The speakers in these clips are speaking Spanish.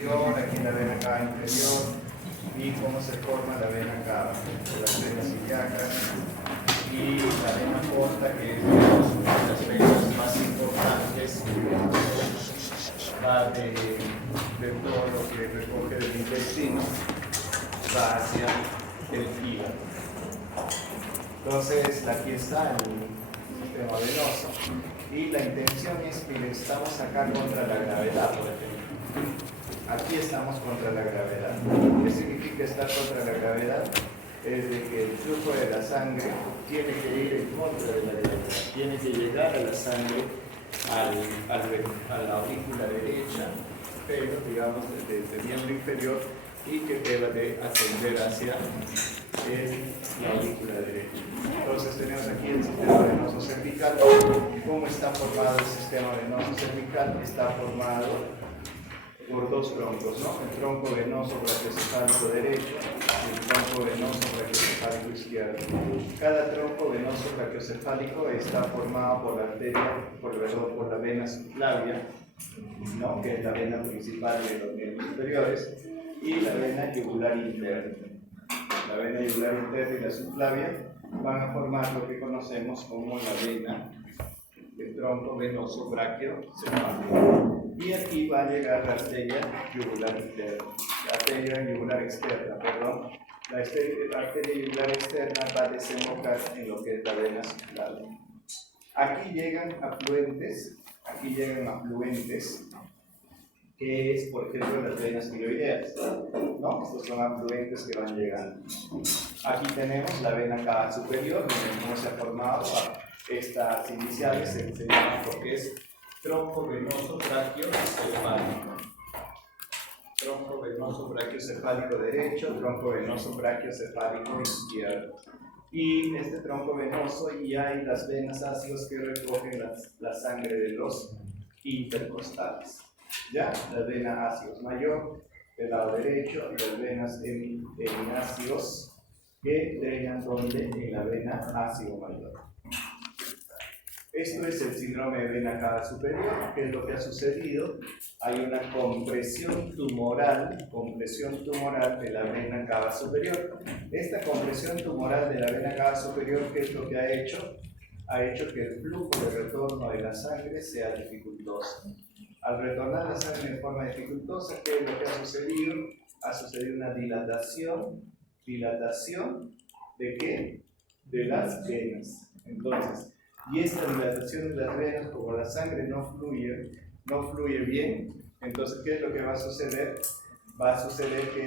Aquí la vena cava inferior y cómo se forma la vena cava, las venas ilíacas y la vena porta, que es una de las venas más importantes, va de todo lo que recoge del intestino, va hacia el hígado. Entonces aquí está el sistema venoso y la intención es que estamos acá contra la gravedad, por ejemplo. Aquí estamos contra la gravedad. ¿Qué significa estar contra la gravedad? Es de que el flujo de la sangre tiene que ir en contra de la gravedad, tiene que llegar a la sangre a la aurícula derecha, pero digamos desde el miembro inferior, y que deba de ascender hacia la aurícula derecha. Entonces tenemos aquí el sistema venoso cervical. ¿Cómo está formado el sistema venoso cervical? Está formado por dos troncos, ¿no? El tronco venoso brachiocefálico derecho y el tronco venoso brachiocefálico izquierdo. Cada tronco venoso brachiocefálico está formado por la arteria, por la vena subclavia, ¿no? Que es la vena principal de los miembros superiores, y la vena yugular interna. La vena yugular interna y la subclavia van a formar lo que conocemos como la vena del tronco venoso brachiocefálico. Y aquí va a llegar la arteria yugular interna, la arteria yugular externa, perdón. La arteria yugular externa va a desembocar en lo que es la vena subclavia. Aquí llegan afluentes, que es, por ejemplo, las venas tiroideas, ¿no? Estos son afluentes que van llegando. Aquí tenemos la vena cava superior, donde no se ha formado. Estas iniciales se llaman porque es tronco venoso brachiocefálico. Tronco venoso brachiocefálico derecho, tronco venoso brachiocefálico izquierdo. Y este tronco venoso, y hay las venas ácidos que recogen la sangre de los intercostales. ¿Ya? La vena ácidos mayor del lado derecho y las venas hemiácidos que drenan donde en la vena ácido mayor. Esto es el síndrome de vena cava superior. ¿Qué es lo que ha sucedido? Hay una compresión tumoral de la vena cava superior. Esta compresión tumoral de la vena cava superior, ¿qué es lo que ha hecho? Ha hecho que el flujo de retorno de la sangre sea dificultoso. Al retornar la sangre de forma dificultosa, ¿qué es lo que ha sucedido? Ha sucedido una dilatación ¿de qué? De las venas. Entonces, y esta dilatación de las venas, como la sangre no fluye bien, entonces, ¿qué es lo que va a suceder? Va a suceder que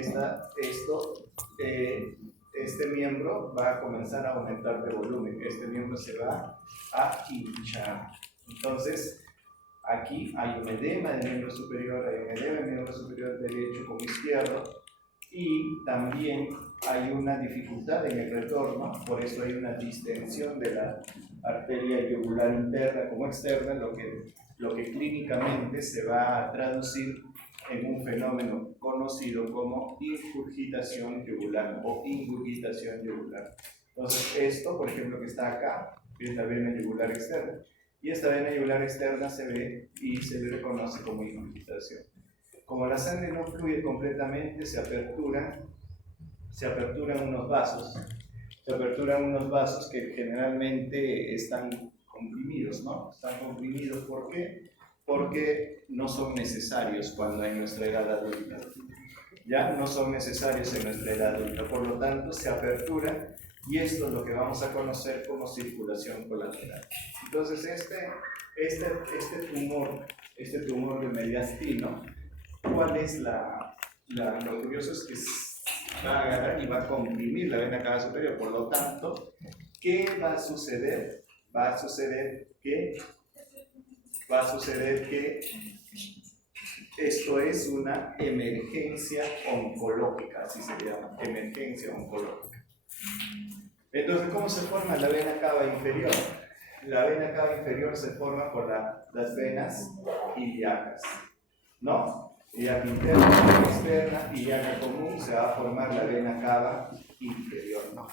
este miembro va a comenzar a aumentar de volumen, este miembro se va a hinchar. Entonces, aquí hay un edema del miembro superior, derecho como izquierdo, y también hay una dificultad en el retorno, por eso hay una distensión de la arteria yugular interna como externa, lo que clínicamente se va a traducir en un fenómeno conocido como ingurgitación yugular o ingurgitación yugular. Entonces esto, por ejemplo, que está acá, es la vena yugular externa, y esta vena yugular externa se ve y se le reconoce como ingurgitación. Como la sangre no fluye completamente, se aperturan unos vasos que generalmente están comprimidos, ¿no? Están comprimidos, ¿por qué? Porque no son necesarios cuando en nuestra edad adulta. Ya no son necesarios en nuestra edad adulta, por lo tanto se aperturan, y esto es lo que vamos a conocer como circulación colateral. Entonces este tumor de mediastino, ¿cuál es lo curioso? Es que va a agarrar y va a comprimir la vena cava superior. Por lo tanto, ¿qué va a suceder? Va a suceder que esto es una emergencia oncológica, así se llama, emergencia oncológica. Entonces, ¿cómo se forma la vena cava inferior? La vena cava inferior se forma por las venas ilíacas, ¿no? Ilíaca interna, ilíaca externa, ilíaca común, se va a formar la vena cava inferior, ¿no?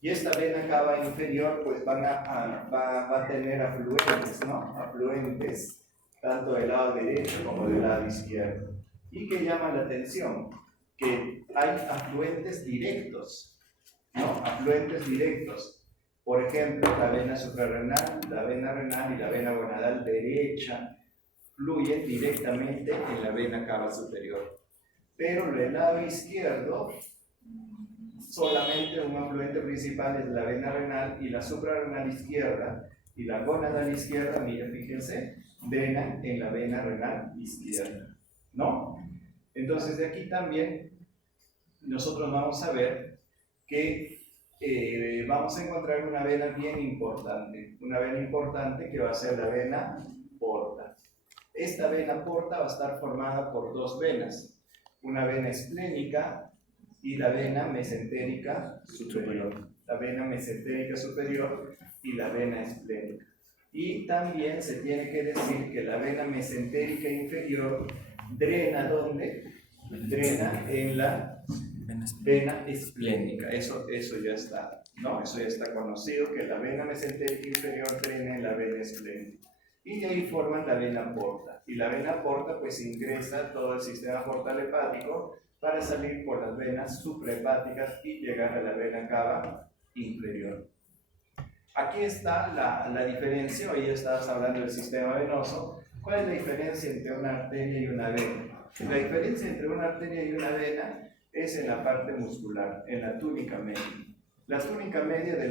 Y esta vena cava inferior, pues va a tener afluentes, ¿no? Afluentes tanto del lado derecho como del lado izquierdo. ¿Y qué llama la atención? Que hay afluentes directos, ¿no? Afluentes directos. Por ejemplo, la vena suprarrenal, la vena renal y la vena gonadal derecha fluyen directamente en la vena cava superior. Pero el lado izquierdo, solamente un afluente principal es la vena renal y la suprarrenal izquierda y la gonadal izquierda, miren, fíjense, drenan en la vena renal izquierda, ¿no? Entonces de aquí también nosotros vamos a ver que vamos a encontrar una vena bien importante, una vena importante que va a ser la vena porta. Esta vena porta va a estar formada por dos venas, una vena esplénica y la vena mesentérica superior. La vena mesentérica superior y la vena esplénica. Y también se tiene que decir que la vena mesentérica inferior drena ¿dónde? Drena en la vena esplénica. Eso ya está, ¿no? Eso ya está conocido, que la vena mesentérica inferior drena en la vena esplénica. Y de ahí forman la vena porta. Y la vena porta pues ingresa todo el sistema portal hepático para salir por las venas suprahepáticas y llegar a la vena cava inferior. Aquí está la diferencia. Hoy ya estabas hablando del sistema venoso. ¿Cuál es la diferencia entre una arteria y una vena? La diferencia entre una arteria y una vena es en la parte muscular, en la túnica media. La túnica media de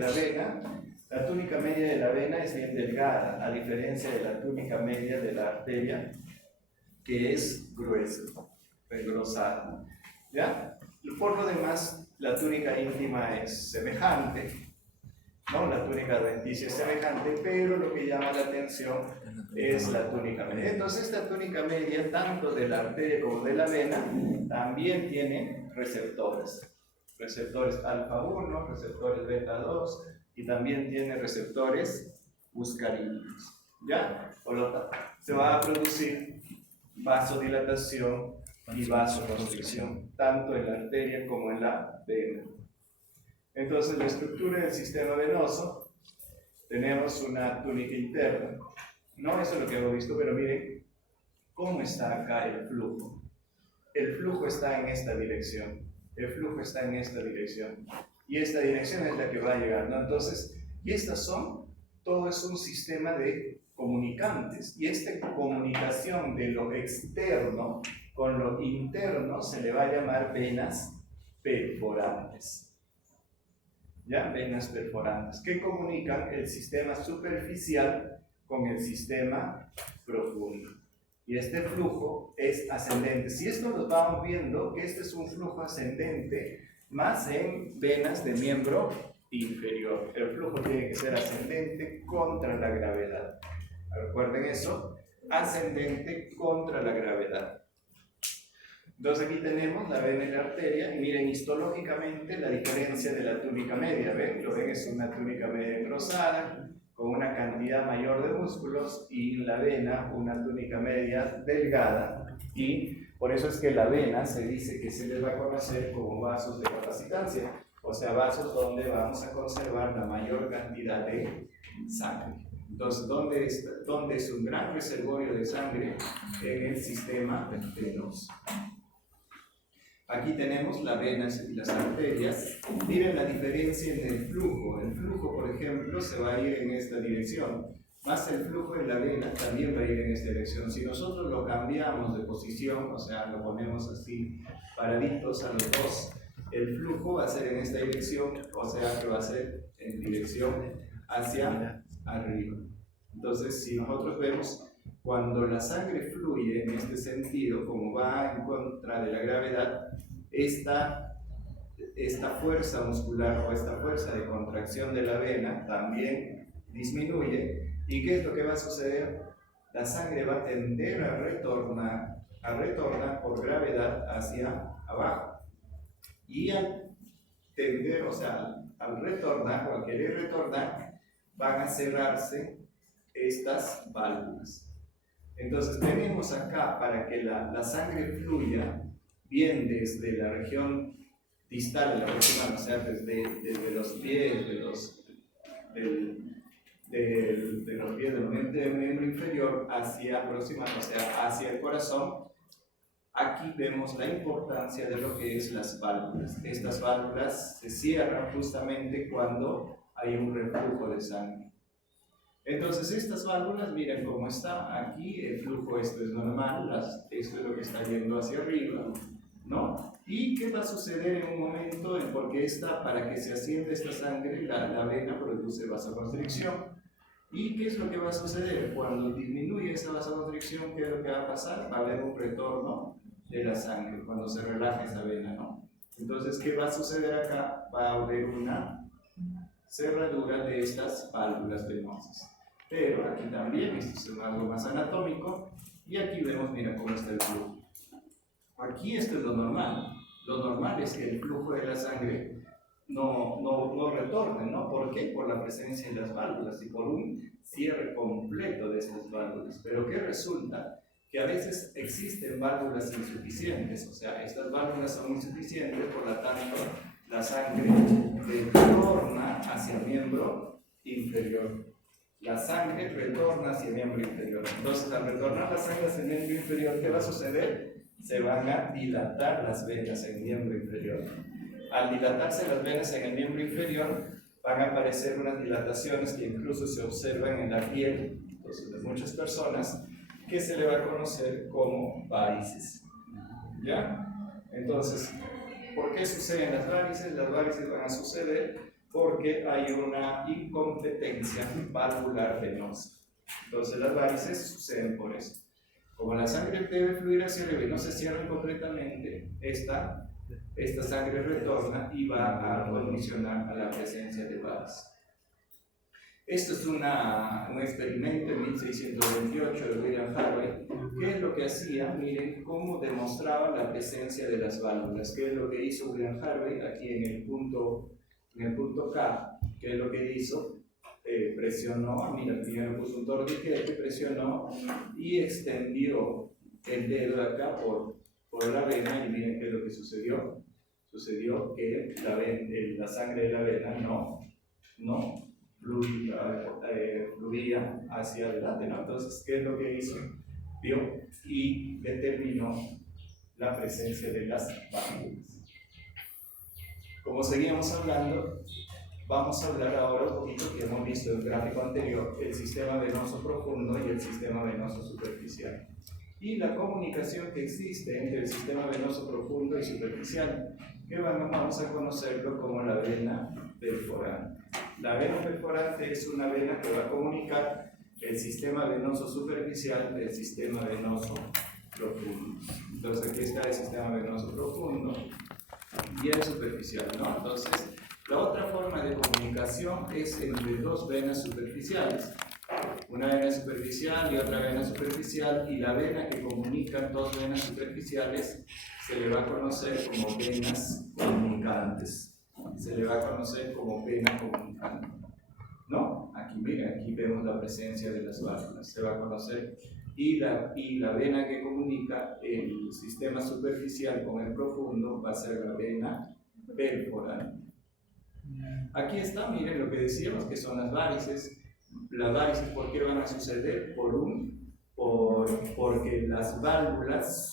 la vena es bien delgada, a diferencia de la túnica media de la arteria, que es gruesa, engrosada. ¿Ya? Por lo demás, la túnica íntima es semejante, ¿no? La túnica adventicia es semejante, pero lo que llama la atención es la túnica media. Entonces, esta túnica media, tanto de la arteria como de la vena, también tiene receptores. Receptores alfa 1, receptores beta 2 y también tiene receptores muscarínicos. ¿Ya? Por lo tanto, se va a producir vasodilatación y vasoconstricción, tanto en la arteria como en la vena. Entonces, la estructura del sistema venoso, tenemos una túnica interna. No, eso es lo que hemos visto, pero miren cómo está acá el flujo. El flujo está en esta dirección. El flujo está en esta dirección. Y esta dirección es la que va a llegar, ¿no? Entonces, y estas son, todo es un sistema de comunicantes. Y esta comunicación de lo externo con lo interno se le va a llamar venas perforantes. ¿Ya? Venas perforantes, que comunican el sistema superficial con el sistema profundo. Y este flujo es ascendente. Si esto lo vamos viendo, que este es un flujo ascendente, más en venas de miembro inferior. El flujo tiene que ser ascendente contra la gravedad. Recuerden eso, ascendente contra la gravedad. Entonces aquí tenemos la vena y la arteria, y miren histológicamente la diferencia de la túnica media. ¿Ven? Lo ven, es una túnica media engrosada, con una cantidad mayor de músculos, y la vena una túnica media delgada, y por eso es que la vena se dice que se les va a conocer como vasos de capacitancia, o sea, vasos donde vamos a conservar la mayor cantidad de sangre. Entonces, ¿dónde es un gran reservorio de sangre? En el sistema venoso. Aquí tenemos las venas y las arterias. Miren la diferencia en el flujo. El flujo, por ejemplo, se va a ir en esta dirección. Más el flujo en la vena también va a ir en esta dirección. Si nosotros lo cambiamos de posición, o sea, lo ponemos así, paraditos a los dos, el flujo va a ser en esta dirección, o sea, que va a ser en dirección hacia arriba. Entonces, si nosotros vemos, cuando la sangre fluye en este sentido, como va en contra de la gravedad, esta fuerza muscular o esta fuerza de contracción de la vena también disminuye. ¿Y qué es lo que va a suceder? La sangre va a tender a retornar por gravedad hacia abajo. Y al tender, o sea, al retornar o al querer retornar, van a cerrarse estas válvulas. Entonces tenemos acá, para que la sangre fluya bien desde la región distal de la próxima, o sea, desde los pies, de los pies del miembro inferior hacia próxima, o sea, hacia el corazón, aquí vemos la importancia de lo que es las válvulas. Estas válvulas se cierran justamente cuando hay un reflujo de sangre. Entonces estas válvulas, miren cómo está aquí, el flujo esto es normal, esto es lo que está yendo hacia arriba, ¿no? ¿Y qué va a suceder en un momento? Porque para que se ascienda esta sangre, la vena produce vasoconstricción. ¿Y qué es lo que va a suceder? Cuando disminuye esa vasoconstricción, ¿qué es lo que va a pasar? Va a haber un retorno de la sangre cuando se relaja esa vena, ¿no? Entonces, ¿qué va a suceder acá? Va a haber una cerradura de estas válvulas venosas. Pero aquí también, esto es algo más anatómico, y aquí vemos, mira cómo está el flujo. Aquí esto es lo normal. Lo normal es que el flujo de la sangre no retorne, ¿no? ¿Por qué? Por la presencia de las válvulas y por un cierre completo de estas válvulas. Pero ¿qué resulta? Que a veces existen válvulas insuficientes, o sea, estas válvulas son insuficientes, por lo tanto, la sangre retorna hacia el miembro inferior. La sangre retorna hacia el miembro inferior. Entonces, al retornar la sangre hacia el miembro inferior, ¿qué va a suceder? Se van a dilatar las venas en el miembro inferior. Al dilatarse las venas en el miembro inferior, van a aparecer unas dilataciones que incluso se observan en la piel, entonces, de muchas personas, que se le va a conocer como varices. ¿Ya? Entonces, ¿por qué suceden las varices? Las varices van a suceder porque hay una incompetencia valvular venosa. Entonces, las varices suceden por eso. Como la sangre debe fluir hacia arriba y no se cierra completamente, esta sangre retorna y va a condicionar a la presencia de varices. Esto es un experimento en 1628 de William Harvey. ¿Qué es lo que hacía? Miren cómo demostraba la presencia de las válvulas. ¿Qué es lo que hizo William Harvey? Aquí en el punto K, ¿qué es lo que hizo? Presionó, mira, primero puso un torniquete, presionó y extendió el dedo de acá por la vena y miren qué es lo que sucedió. Sucedió que la sangre de la vena no fluía hacia adelante, ¿no? Entonces, ¿qué es lo que hizo? Vio y determinó la presencia de las válvulas. Como seguíamos hablando, vamos a hablar ahora un poquito, que hemos visto en el gráfico anterior, el sistema venoso profundo y el sistema venoso superficial. Y la comunicación que existe entre el sistema venoso profundo y superficial, que vamos a conocerlo como la vena perforante. La vena perforante es una vena que va a comunicar el sistema venoso superficial del sistema venoso profundo. Entonces aquí está el sistema venoso profundo y el superficial, ¿no? Entonces, la otra forma de comunicación es entre dos venas superficiales. Una vena superficial y otra vena superficial, y la vena que comunica dos venas superficiales se le va a conocer como venas comunicantes. Se le va a conocer como vena comunicante. ¿No? Aquí, miren, aquí vemos la presencia de las válvulas. Se va a conocer. Y la vena que comunica el sistema superficial con el profundo va a ser la vena perforante. Aquí está, miren lo que decíamos, que son las varices. Las varices, ¿por qué van a suceder? Porque las válvulas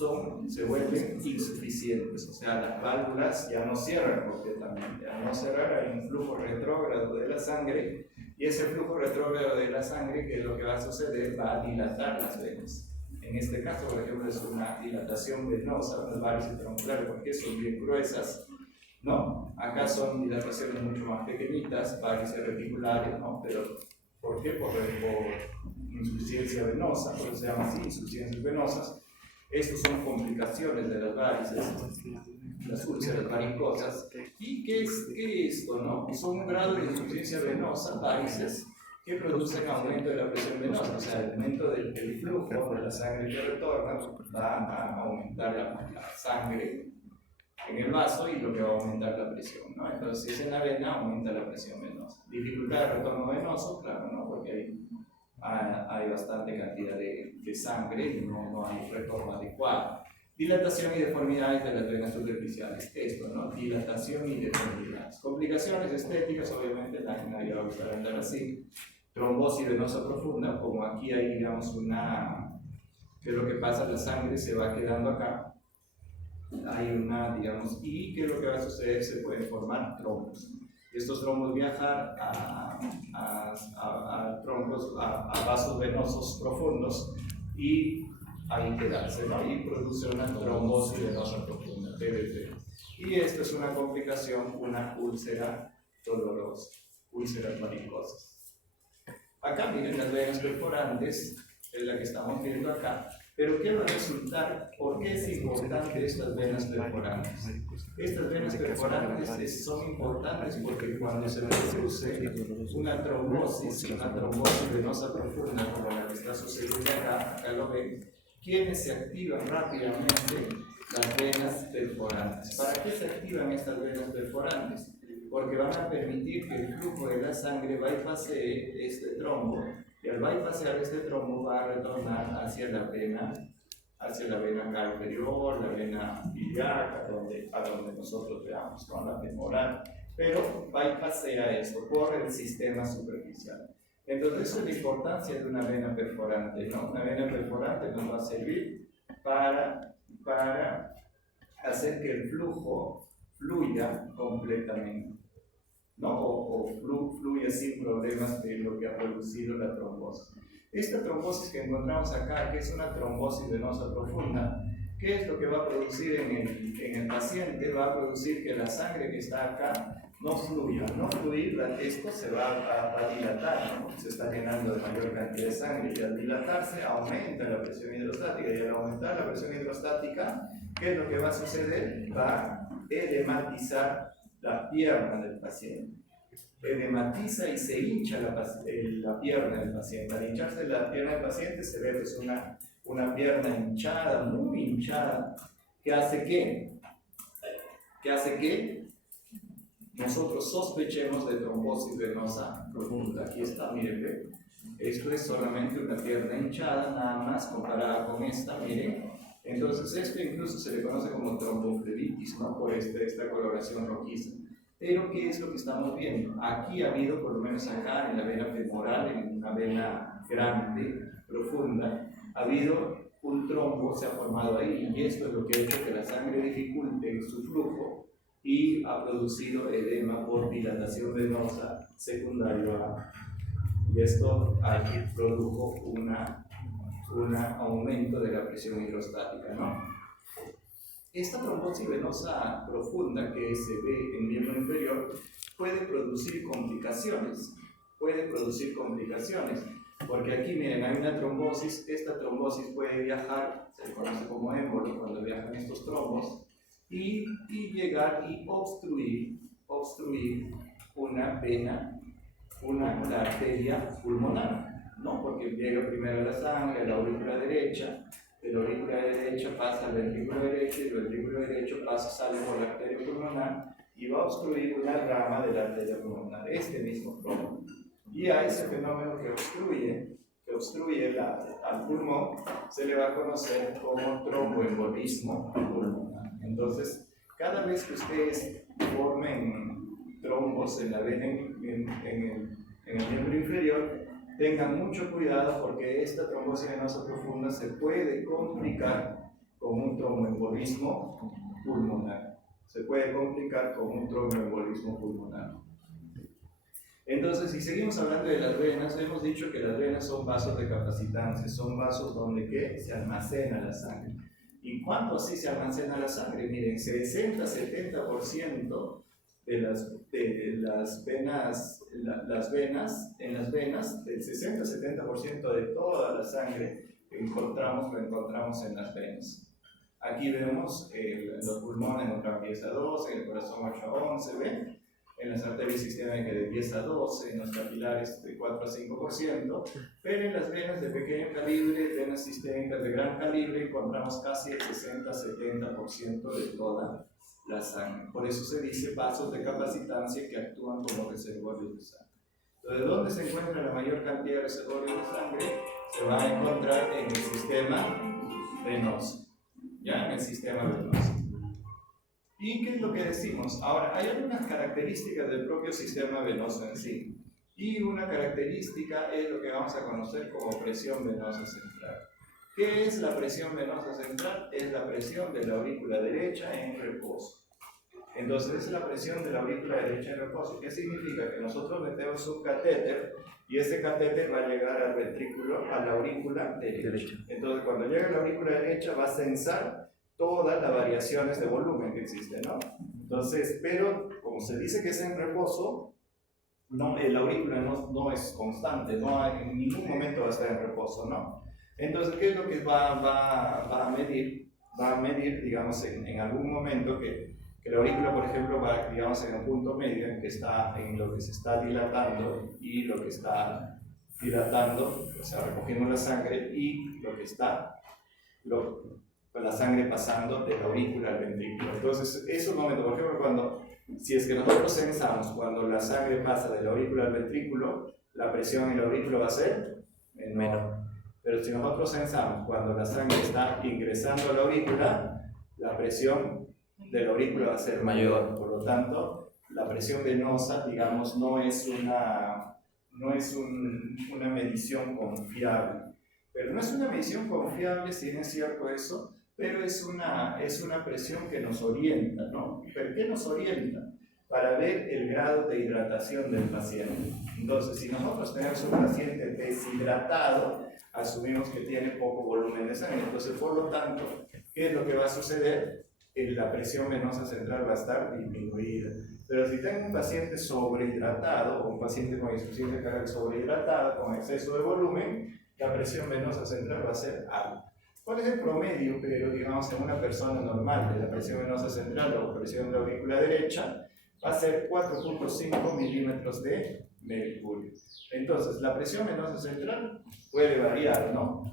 se vuelven insuficientes, o sea, las válvulas ya no cierran completamente. Al no cerrar hay un flujo retrógrado de la sangre, y ese flujo retrógrado de la sangre, ¿qué es lo que va a suceder? Va a dilatar las venas. En este caso, por ejemplo, es una dilatación venosa, las varices tronculares, porque son bien gruesas, ¿no? Acá son dilataciones mucho más pequeñitas, varices reticulares, ¿no? Pero ¿por qué? Por insuficiencia venosa, por eso se llama así, insuficiencias venosas. Estos son complicaciones de las varices, las úlceras varicosas. ¿Y qué es esto, no? Son un grado de insuficiencia venosa, varices, que producen aumento de la presión venosa, o sea, el aumento del flujo de la sangre que retorna va a aumentar la sangre en el vaso y lo que va a aumentar la presión, ¿no? Entonces, si es en la vena, aumenta la presión venosa. Dificultad de retorno venoso, claro, ¿no? Porque hay bastante cantidad de sangre y no hay retorno adecuado. Dilatación y deformidades de las venas superficiales. Esto, ¿no? Dilatación y deformidades. Complicaciones estéticas, obviamente, nadie va a gustar andar así. Trombosis venosa profunda, como aquí hay, digamos, ¿qué es lo que pasa? La sangre se va quedando acá. hay una, digamos, y ¿qué es lo que va a suceder? Se pueden formar trombos. Estos trombos viajan a trombos, a vasos venosos profundos y ahí quedarse, ¿no? Y produce una trombosis venosa profunda, TVT. Y esto es una complicación, una úlcera dolorosa, úlceras varicosas. Acá miren las venas perforantes, es la que estamos viendo acá. Pero ¿qué va a resultar? ¿Por qué es importante estas venas perforantes? Estas venas perforantes son importantes porque cuando se produce una trombosis venosa profunda como la que está sucediendo acá lo ven, ¿quiénes se activan rápidamente? Las venas perforantes. ¿Para qué se activan estas venas perforantes? Porque van a permitir que el flujo de la sangre bypassee este trombo, y al bypassear este trombo va a retornar hacia la vena acá inferior, la vena ilíaca, a donde nosotros veamos, con la femoral. Pero bypassea esto por el sistema superficial. Entonces, esa es la importancia de una vena perforante, ¿no? Una vena perforante nos va a servir para hacer que el flujo fluya completamente, ¿no? O fluya sin problemas de lo que ha producido la trombosis. Esta trombosis que encontramos acá, que es una trombosis venosa profunda, ¿qué es lo que va a producir en el paciente? Va a producir que la sangre que está acá no fluya. No fluir, esto se va a dilatar, ¿no? Se está llenando de mayor cantidad de sangre y al dilatarse aumenta la presión hidrostática, y al aumentar la presión hidrostática, ¿qué es lo que va a suceder? Va a edematizar la pierna del paciente. Edematiza y se hincha la pierna del paciente. Al hincharse la pierna del paciente se ve pues una pierna hinchada, muy hinchada, que hace que nosotros sospechemos de trombosis venosa profunda. Aquí está, miren, ¿ve? Esto es solamente una pierna hinchada, nada más comparada con esta, miren. Entonces esto incluso se le conoce como tromboflebitis, ¿no? Por esta coloración rojiza. Pero ¿qué es lo que estamos viendo? Aquí ha habido, por lo menos acá en la vena femoral, en una vena grande, profunda, ha habido un trombo, se ha formado ahí, y esto es lo que ha hecho que la sangre dificulte su flujo y ha producido edema por dilatación venosa secundario a. Y esto aquí produjo un aumento de la presión hidrostática, ¿no? Esta trombosis venosa profunda que se ve en miembro inferior puede producir complicaciones, porque aquí miren, hay una trombosis, esta trombosis puede viajar, se conoce como émbolo cuando viajan estos trombos, y llegar y obstruir una vena, la arteria pulmonar, ¿no? Porque llega primero la sangre a la aurícula derecha, de la aurícula derecha pasa al ventrículo derecho, y el ventrículo derecho sale por la arteria pulmonar y va a obstruir una rama de la arteria pulmonar, este mismo trombo. Y a ese fenómeno que obstruye al pulmón se le va a conocer como tromboembolismo pulmonar. Entonces, cada vez que ustedes formen trombos en la vena en el miembro inferior, tengan mucho cuidado porque esta trombosis venosa profunda se puede complicar con un tromboembolismo pulmonar. Entonces, si seguimos hablando de las venas, hemos dicho que las venas son vasos de capacitancia, son vasos donde se almacena la sangre. ¿Y cuánto así se almacena la sangre? Miren, 60-70% de las venas, del 60-70% de toda la sangre que lo encontramos en las venas. Aquí vemos los pulmones otra 10 a 12, en el corazón 8 a 11, ¿ven? En las arterias sistémicas de 10 a 12, en los capilares de 4 a 5%, pero en las venas de pequeño calibre, venas sistémicas de gran calibre, encontramos casi el 60-70% de toda la sangre. Por eso se dice vasos de capacitancia que actúan como reservorios de sangre. Entonces, ¿dónde se encuentra la mayor cantidad de reservorios de sangre? Se va a encontrar en el sistema venoso. ¿Ya? En el sistema venoso. ¿Y qué es lo que decimos? Ahora, hay algunas características del propio sistema venoso en sí. Y una característica es lo que vamos a conocer como presión venosa central. ¿Qué es la presión venosa central? Es la presión de la aurícula derecha en reposo. Entonces, esa es la presión de la aurícula derecha en reposo. ¿Qué significa? Que nosotros metemos un catéter y ese catéter va a llegar al ventrículo, a la aurícula derecha. Entonces, cuando llega a la aurícula derecha va a censar todas las variaciones de volumen que existen, ¿no? Entonces, pero como se dice que es en reposo, no, la aurícula no es constante, en ningún momento va a estar en reposo, ¿no? Entonces, ¿qué es lo que va a medir? Va a medir, digamos, en algún momento que la aurícula, por ejemplo, va, digamos, en un punto medio en que está en lo que se está dilatando y lo que está dilatando, o sea, recogiendo la sangre, y lo que está, con la sangre pasando de la aurícula al ventrículo. Entonces, esos momentos, por ejemplo, si es que nosotros censamos cuando la sangre pasa de la aurícula al ventrículo, la presión en la aurícula va a ser menor. Pero si nosotros censamos cuando la sangre está ingresando a la aurícula, la presión de la aurícula va a ser mayor. Por lo tanto, la presión venosa, digamos, no es una medición confiable. Pero no es una medición confiable, si bien es cierto eso, pero es una presión que nos orienta, ¿no? ¿Por qué nos orienta? Para ver el grado de hidratación del paciente. Entonces, si nosotros tenemos un paciente deshidratado, asumimos que tiene poco volumen de sangre. Entonces, por lo tanto, ¿qué es lo que va a suceder? La presión venosa central va a estar disminuida. Pero si tengo un paciente sobrehidratado, o un paciente con insuficiencia cardíaca sobrehidratado, con exceso de volumen, la presión venosa central va a ser alta. ¿Cuál es el promedio? Pero digamos en una persona normal de la presión venosa central o presión de la aurícula derecha va a ser 4.5 milímetros de mercurio. Entonces, la presión venosa central puede variar, ¿no?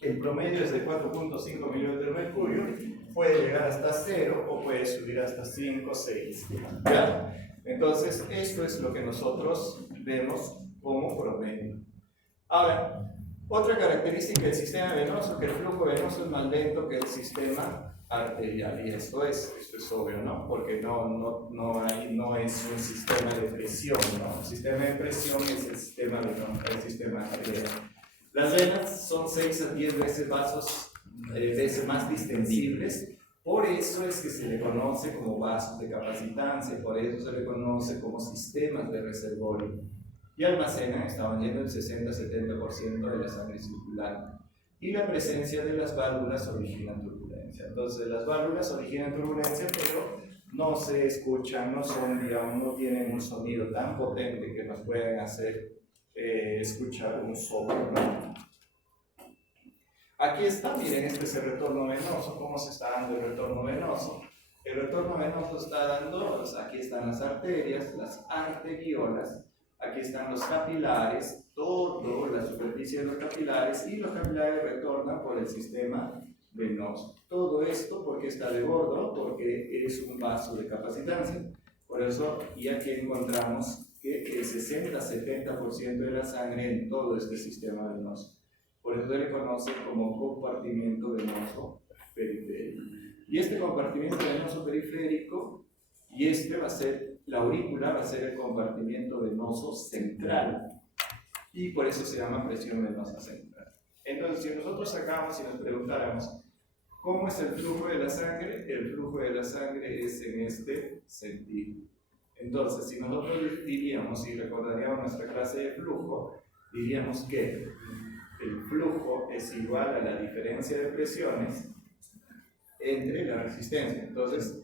El promedio es de 4.5 milímetros de mercurio, puede llegar hasta 0 o puede subir hasta 5, 6. ¿Ya? Entonces, esto es lo que nosotros vemos como promedio. Ahora, otra característica del sistema venoso, que el flujo venoso es más lento que el sistema arterial, y esto es obvio, ¿no? Porque no es un sistema de presión, ¿no? El sistema de presión es el sistema arterial. Las venas son 6 a 10 veces más distensibles, por eso es que se le conoce como vasos de capacitancia, por eso se le conoce como sistemas de reservorio. Y almacenan, estaban yendo el 60-70% de la sangre circulante. Y la presencia de las válvulas origina turbulencia. Entonces, las válvulas originan turbulencia, pero no se escuchan, no tienen un sonido tan potente que nos pueden hacer escuchar un soplo, ¿no? Aquí está, miren, este es el retorno venoso. ¿Cómo se está dando el retorno venoso? El retorno venoso está dando, aquí están las arterias, las arteriolas. Aquí están los capilares, toda la superficie de los capilares, y los capilares retornan por el sistema venoso. Todo esto porque está de bordo, porque es un vaso de capacitancia. Por eso, y aquí encontramos que el 60-70% de la sangre en todo este sistema venoso. Por eso se le conoce como compartimiento venoso periférico. Y este compartimiento venoso periférico, y este va a ser, la aurícula va a ser el compartimiento venoso central, y por eso se llama presión venosa central. Entonces, si nosotros sacamos y nos preguntáramos ¿cómo es el flujo de la sangre? El flujo de la sangre es en este sentido. Entonces, si nosotros diríamos, y recordaríamos nuestra clase de flujo, diríamos que el flujo es igual a la diferencia de presiones entre la resistencia. Entonces,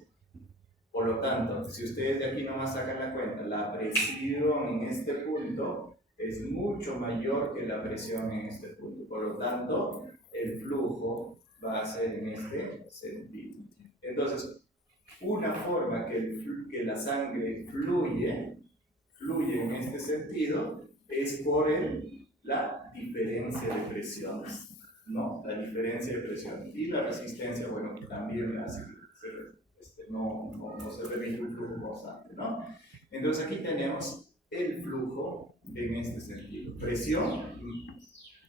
por lo tanto, si ustedes de aquí nomás sacan la cuenta, la presión en este punto es mucho mayor que la presión en este punto. Por lo tanto, el flujo va a ser en este sentido. Entonces, una forma que la sangre fluye en este sentido es por la diferencia de presiones, ¿no? La diferencia de presión. Y la resistencia, bueno, también hace no se permite un flujo constante, ¿no? Entonces aquí tenemos el flujo en este sentido. Presión,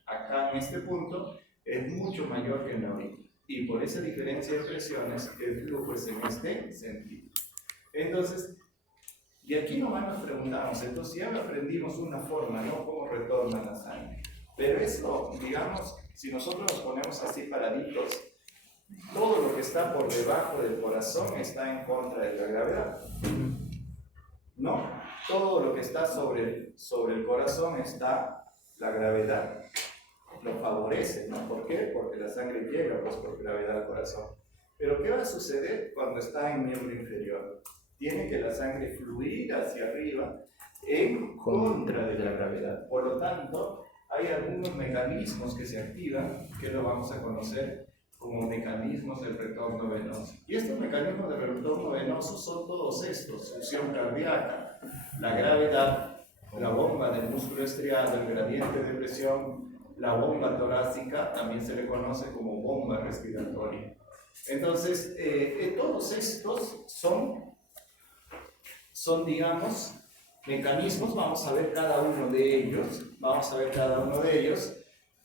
acá en este punto, es mucho mayor que en la aurícula. Y por esa diferencia de presiones, el flujo es en este sentido. Entonces, y aquí nomás nos preguntamos, entonces ya aprendimos una forma, ¿no? Cómo retorna la sangre. Pero eso, digamos, Si nosotros nos ponemos así paraditos, todo lo que está por debajo del corazón está en contra de la gravedad. ¿No? Todo lo que está sobre el corazón está la gravedad. Lo favorece, ¿no? ¿Por qué? Porque la sangre llega pues, por gravedad al corazón. Pero ¿qué va a suceder cuando está en miembro inferior? Tiene que la sangre fluir hacia arriba en contra de la gravedad. Por lo tanto, hay algunos mecanismos que se activan, que lo vamos a conocer como mecanismos del retorno venoso. Y estos mecanismos del retorno venoso son todos estos: succión cardíaca, la gravedad, la bomba del músculo estriado, el gradiente de presión, la bomba torácica, también se le conoce como bomba respiratoria. Entonces, todos estos son, digamos, mecanismos. Vamos a ver cada uno de ellos,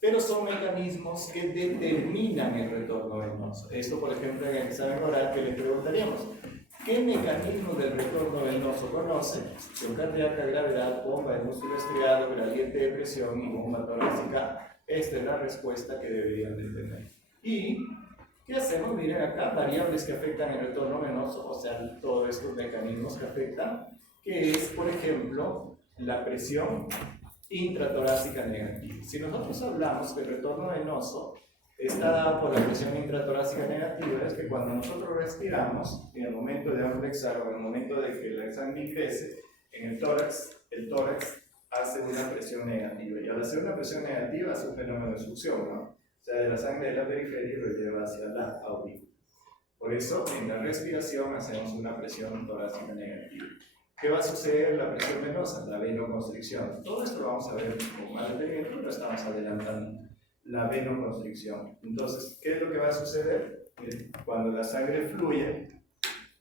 pero son mecanismos que determinan el retorno venoso. Esto, por ejemplo, en el examen oral que le preguntaríamos: ¿qué mecanismo del retorno venoso conoce? Succión cardíaca, gravedad, bomba del músculo estriado, gradiente de presión y bomba torácica. Esta es la respuesta que deberían de tener. ¿Y qué hacemos? Miren acá, variables que afectan el retorno venoso, o sea, todos estos mecanismos que afectan, que es, por ejemplo, la presión intratorácica negativa. Si nosotros hablamos que el retorno venoso está dado por la presión intratorácica negativa, es que cuando nosotros respiramos, en el momento de exhalo, en el momento de que la sangre ingrese en el tórax hace una presión negativa, y al hacer una presión negativa hace un fenómeno de succión, ¿no? O sea, de la sangre de la periferia lo lleva hacia la aurícula. Por eso, en la respiración hacemos una presión torácica negativa. ¿Qué va a suceder en la presión venosa? La venoconstricción. Todo esto lo vamos a ver con más detenimiento, pero estamos adelantando. La venoconstricción. Entonces, ¿qué es lo que va a suceder? Cuando la sangre fluye,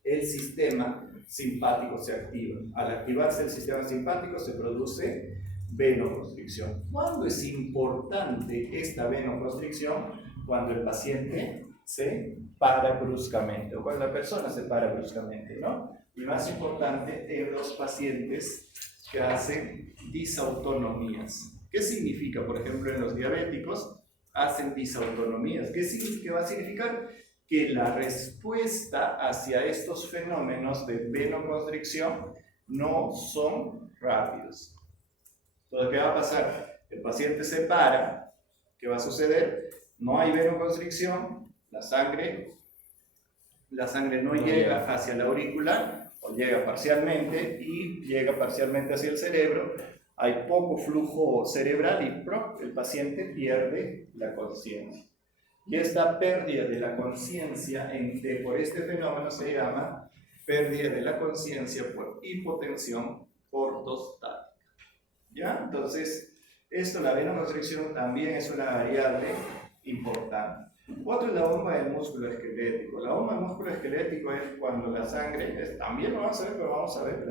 el sistema simpático se activa. Al activarse el sistema simpático se produce venoconstricción. ¿Cuándo es importante esta venoconstricción? Cuando el paciente se para bruscamente, o cuando la persona se para bruscamente, ¿no? Y más importante en los pacientes que hacen disautonomías. ¿Qué significa? Por ejemplo, en los diabéticos hacen disautonomías. ¿Qué va a significar? Que la respuesta hacia estos fenómenos de venoconstricción no son rápidos. Entonces, ¿qué va a pasar? El paciente se para. ¿Qué va a suceder? No hay venoconstricción, la sangre no llega hacia la aurícula, o llega parcialmente, y llega parcialmente hacia el cerebro. Hay poco flujo cerebral y el paciente pierde la conciencia. Y esta pérdida de la conciencia por este fenómeno se llama pérdida de la conciencia por hipotensión ortostática. ¿Ya? Entonces, la venoconstricción también es una variable importante. Otro es la bomba del músculo esquelético. La bomba del músculo esquelético es cuando la sangre, también lo vamos a ver, pero vamos a ver,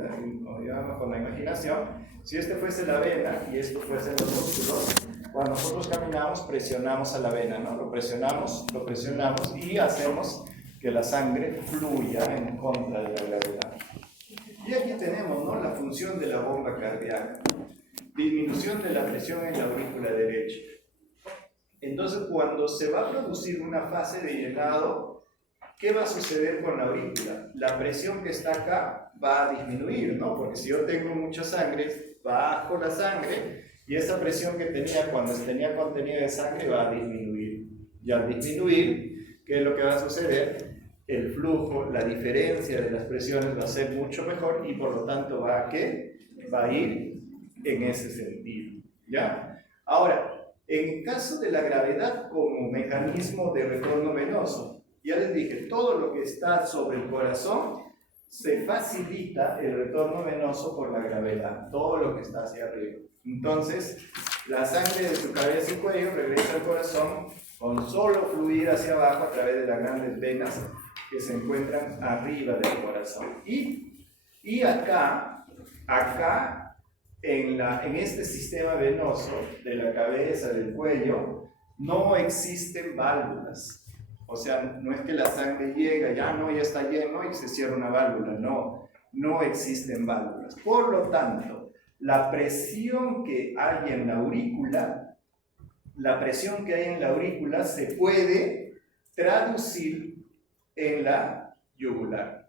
digamos, con la imaginación. Si este fuese la vena y esto fuesen los músculos, cuando nosotros caminamos presionamos a la vena, ¿no? Lo presionamos y hacemos que la sangre fluya en contra de la gravedad. Y aquí tenemos, ¿no?, la función de la bomba cardíaca. Disminución de la presión en la aurícula derecha. Entonces, cuando se va a producir una fase de llenado, ¿qué va a suceder con la aurícula? La presión que está acá va a disminuir, ¿no? Porque si yo tengo mucha sangre, bajo la sangre, y esa presión que tenía cuando tenía contenido de sangre va a disminuir. Y al disminuir, ¿qué es lo que va a suceder? El flujo, la diferencia de las presiones va a ser mucho mejor y por lo tanto va a ir en ese sentido. ¿Ya? Ahora, en caso de la gravedad como mecanismo de retorno venoso, ya les dije, todo lo que está sobre el corazón se facilita el retorno venoso por la gravedad, todo lo que está hacia arriba. Entonces, la sangre de su cabeza y cuello regresa al corazón con solo fluir hacia abajo a través de las grandes venas que se encuentran arriba del corazón. Y acá en este sistema venoso de la cabeza, del cuello, no existen válvulas. O sea, no es que la sangre llega, ya está lleno y se cierra una válvula. No existen válvulas. Por lo tanto, la presión que hay en la aurícula la presión que hay en la aurícula se puede traducir en la yugular.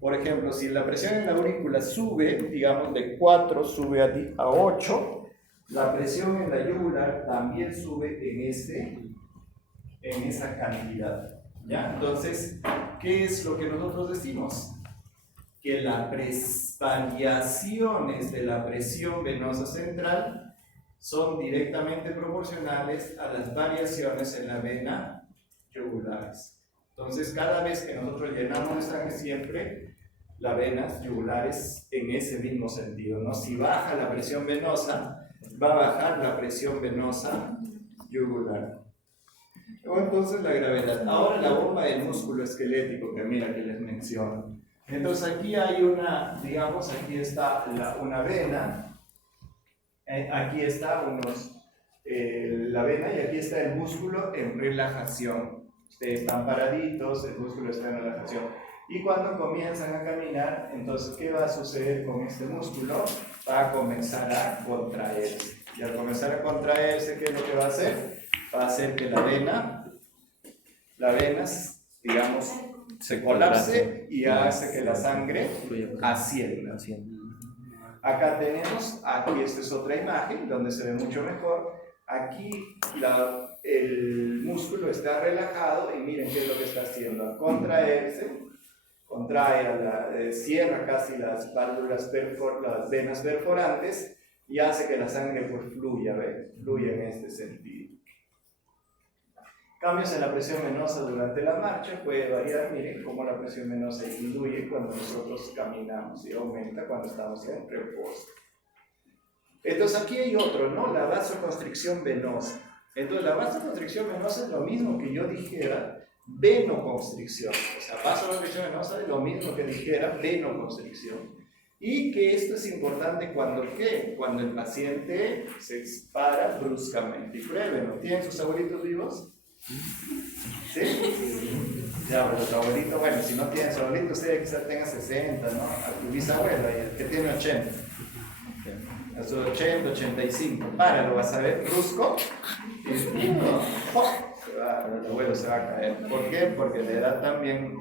Por ejemplo, si la presión en la aurícula sube, digamos de 4 sube a 8, la presión en la yugular también sube en esa cantidad. ¿Ya? Entonces, ¿qué es lo que nosotros decimos? Que las variaciones de la presión venosa central son directamente proporcionales a las variaciones en la vena yugulares. Entonces, cada vez que nosotros llenamos de sangre, siempre las venas yugulares en ese mismo sentido, ¿no? Si baja la presión venosa, va a bajar la presión venosa yugular. Entonces, la gravedad. Ahora la bomba del músculo esquelético, que mira que les menciono. Entonces, aquí hay una, digamos, aquí está una vena, aquí está la vena y aquí está el músculo en relajación. Ustedes están paraditos, el músculo está en relajación. Y cuando comienzan a caminar, entonces, ¿qué va a suceder con este músculo? Va a comenzar a contraerse. Y al comenzar a contraerse, ¿qué es lo que va a hacer? Va a hacer que la vena, digamos, se colapse y hace que la sangre ascienda. Acá tenemos, aquí esta es otra imagen donde se ve mucho mejor. Aquí el músculo está relajado y miren qué es lo que está haciendo. Al contraerse, cierra casi las válvulas, las venas perforantes y hace que la sangre pues fluya en este sentido. Cambios en la presión venosa durante la marcha puede variar. Miren cómo la presión venosa disminuye cuando nosotros caminamos y aumenta cuando estamos en reposo. Entonces aquí hay otro, ¿no? La vasoconstricción venosa. Entonces la vasoconstricción venosa es lo mismo que yo dijera venoconstricción. O sea, vasoconstricción venosa es lo mismo que dijera venoconstricción. Y que esto es importante cuando el paciente se para bruscamente. Y prueben, ¿no? ¿Tienen sus abuelitos vivos? ¿Sí? Ya, pero tu abuelito, bueno, si no tienes abuelito, usted quizás tenga 60, ¿no? A tu bisabuelo, que tiene 80. A sus 80, 85. Lo vas a ver brusco. Y el abuelo se va a caer. ¿Por qué? Porque de edad también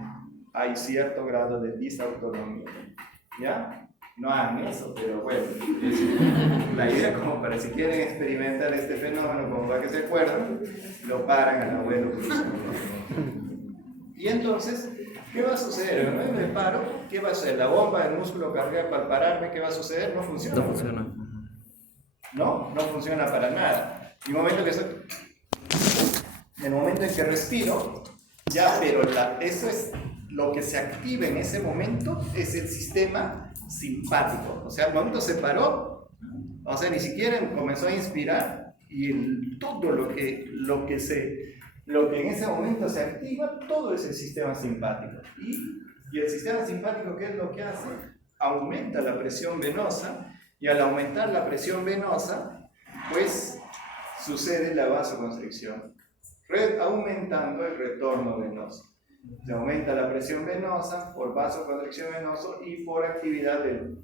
hay cierto grado de disautonomía. ¿Ya? No hagan eso, pero bueno, la idea como para si quieren experimentar este fenómeno, como para que se acuerdan, lo paran al abuelo. Y entonces, ¿qué va a suceder? En el paro, ¿qué va a suceder? La bomba del músculo cardíaco al pararme, ¿qué va a suceder? No funciona. No funciona. No funciona para nada. Y en el momento en que respiro, ya, pero eso es lo que se activa en ese momento, es el sistema simpático. O sea, al momento se paró, o sea, ni siquiera comenzó a inspirar y todo lo que en ese momento se activa, todo es el sistema simpático. Y el sistema simpático, ¿qué es lo que hace? Aumenta la presión venosa y al aumentar la presión venosa, pues sucede la vasoconstricción, aumentando el retorno venoso. Se aumenta la presión venosa por vasoconstricción venoso y por actividad del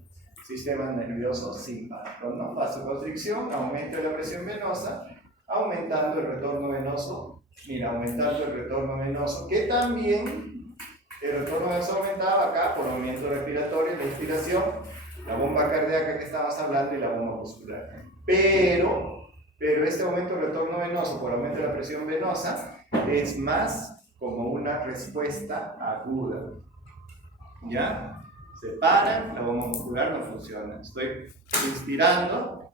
sistema nervioso simpático, ¿no? Vasoconstricción, aumenta la presión venosa, aumentando el retorno venoso. Mira, aumentando el retorno venoso, que también el retorno venoso aumentaba acá por aumento respiratorio, la inspiración, la bomba cardíaca que estamos hablando y la bomba muscular. Pero este aumento del retorno venoso por aumento de la presión venosa es más como una respuesta aguda. ¿Ya? Se paran, la bomba muscular no funciona. Estoy inspirando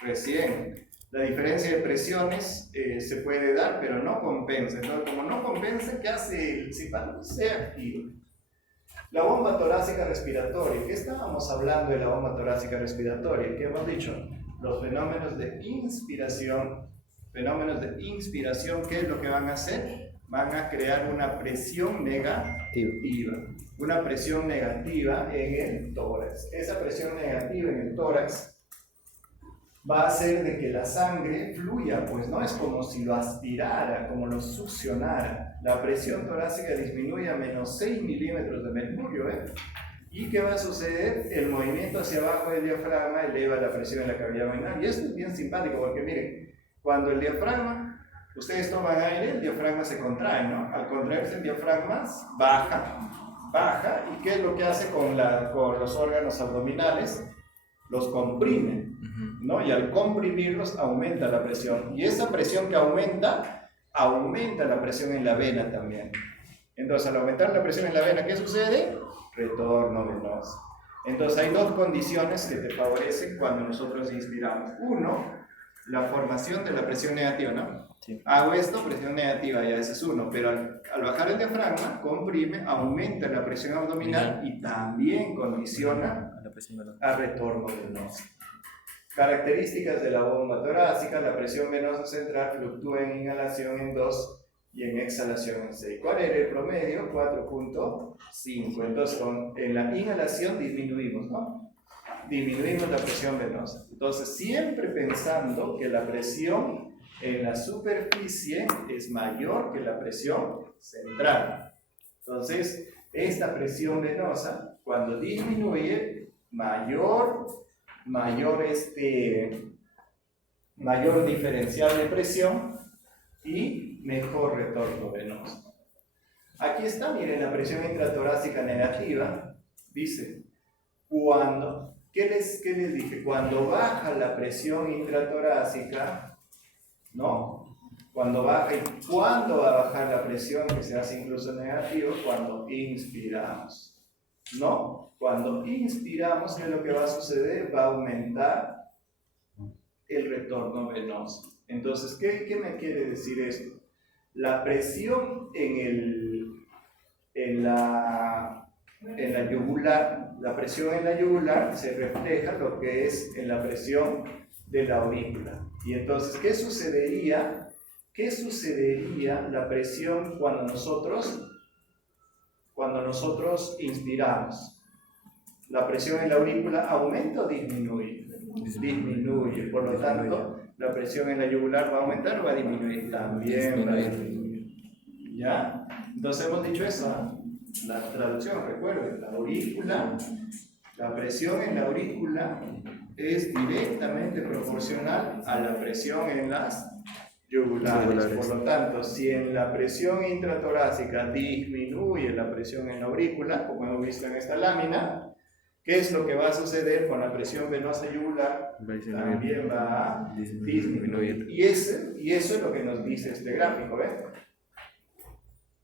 recién. La diferencia de presiones se puede dar, pero no compensa. Entonces, como no compensa, ¿qué hace el simpático? Se activa. La bomba torácica respiratoria. ¿Qué estábamos hablando de la bomba torácica respiratoria? ¿Qué hemos dicho? Los fenómenos de inspiración. Fenómenos de inspiración, ¿qué es lo que van a hacer? Van a crear una presión negativa. Una presión negativa en el tórax. Esa presión negativa en el tórax va a hacer de que la sangre fluya, pues no es como si lo aspirara, como lo succionara. La presión torácica disminuye a menos 6 milímetros de mercurio, ¿eh? ¿Y qué va a suceder? El movimiento hacia abajo del diafragma eleva la presión en la cavidad abdominal. Y esto es bien simpático porque miren, Cuando el diafragma, ustedes toman aire, el diafragma se contrae, ¿no? Al contraerse el diafragma baja, ¿y qué es lo que hace con los órganos abdominales? Los comprime, ¿no? Y al comprimirlos aumenta la presión. Y esa presión que aumenta la presión en la vena también. Entonces, al aumentar la presión en la vena, ¿qué sucede? Retorno venoso. Entonces, hay dos condiciones que te favorecen cuando nosotros inspiramos. Uno, la formación de la presión negativa, ¿no? Sí. Hago esto, presión negativa, ya ese es uno, pero al bajar el diafragma, comprime, aumenta la presión abdominal y también condiciona a retorno venoso. Características de la bomba torácica: la presión venosa central fluctúa en inhalación en 2 y en exhalación en 6. ¿Cuál era el promedio? 4.5. Entonces, en la inhalación disminuimos, ¿no? Disminuimos la presión venosa. Entonces, siempre pensando que la presión en la superficie es mayor que la presión central. Entonces, esta presión venosa, cuando disminuye, mayor diferencial de presión y mejor retorno venoso. Aquí está, miren, la presión intratorácica negativa. Dice, ¿qué les dije? Cuando baja la presión intratorácica, ¿no? Cuando baja, ¿y cuándo va a bajar la presión? Que se hace incluso negativo, cuando inspiramos, ¿no? Cuando inspiramos, ¿qué es lo que va a suceder? Va a aumentar el retorno venoso. Entonces, ¿qué me quiere decir esto? La presión en la yugular, la presión en la yugular se refleja lo que es en la presión de la aurícula. Y entonces, ¿qué sucedería la presión cuando nosotros inspiramos? ¿La presión en la aurícula aumenta o disminuye? Disminuye. Por lo tanto, la presión en la yugular va a aumentar o va a disminuir. También va a disminuir. ¿Ya? Entonces hemos dicho eso, ¿no? La traducción, recuerden, la presión en la aurícula es directamente proporcional a la presión en las yugulares. Por lo tanto, si en la presión intratorácica disminuye la presión en la aurícula, como hemos visto en esta lámina, ¿qué es lo que va a suceder con la presión venosa yugular? También va a disminuir. Y eso es lo que nos dice este gráfico, ¿ves?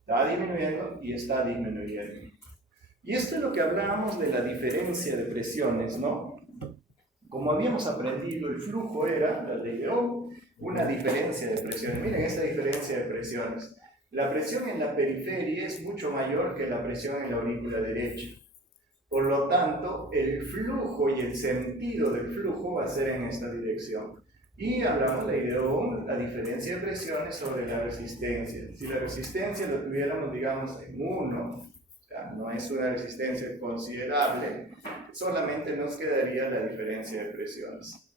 Está disminuyendo y está disminuyendo. Y esto es lo que hablábamos de la diferencia de presiones, ¿no? Como habíamos aprendido, el flujo era, la ley de Ohm, una diferencia de presiones. Miren esta diferencia de presiones. La presión en la periferia es mucho mayor que la presión en la aurícula derecha. Por lo tanto, el flujo y el sentido del flujo va a ser en esta dirección. Y hablamos de Ohm, la diferencia de presiones sobre la resistencia. Si la resistencia lo tuviéramos, digamos, en 1, o sea, no es una resistencia considerable, solamente nos quedaría la diferencia de presiones.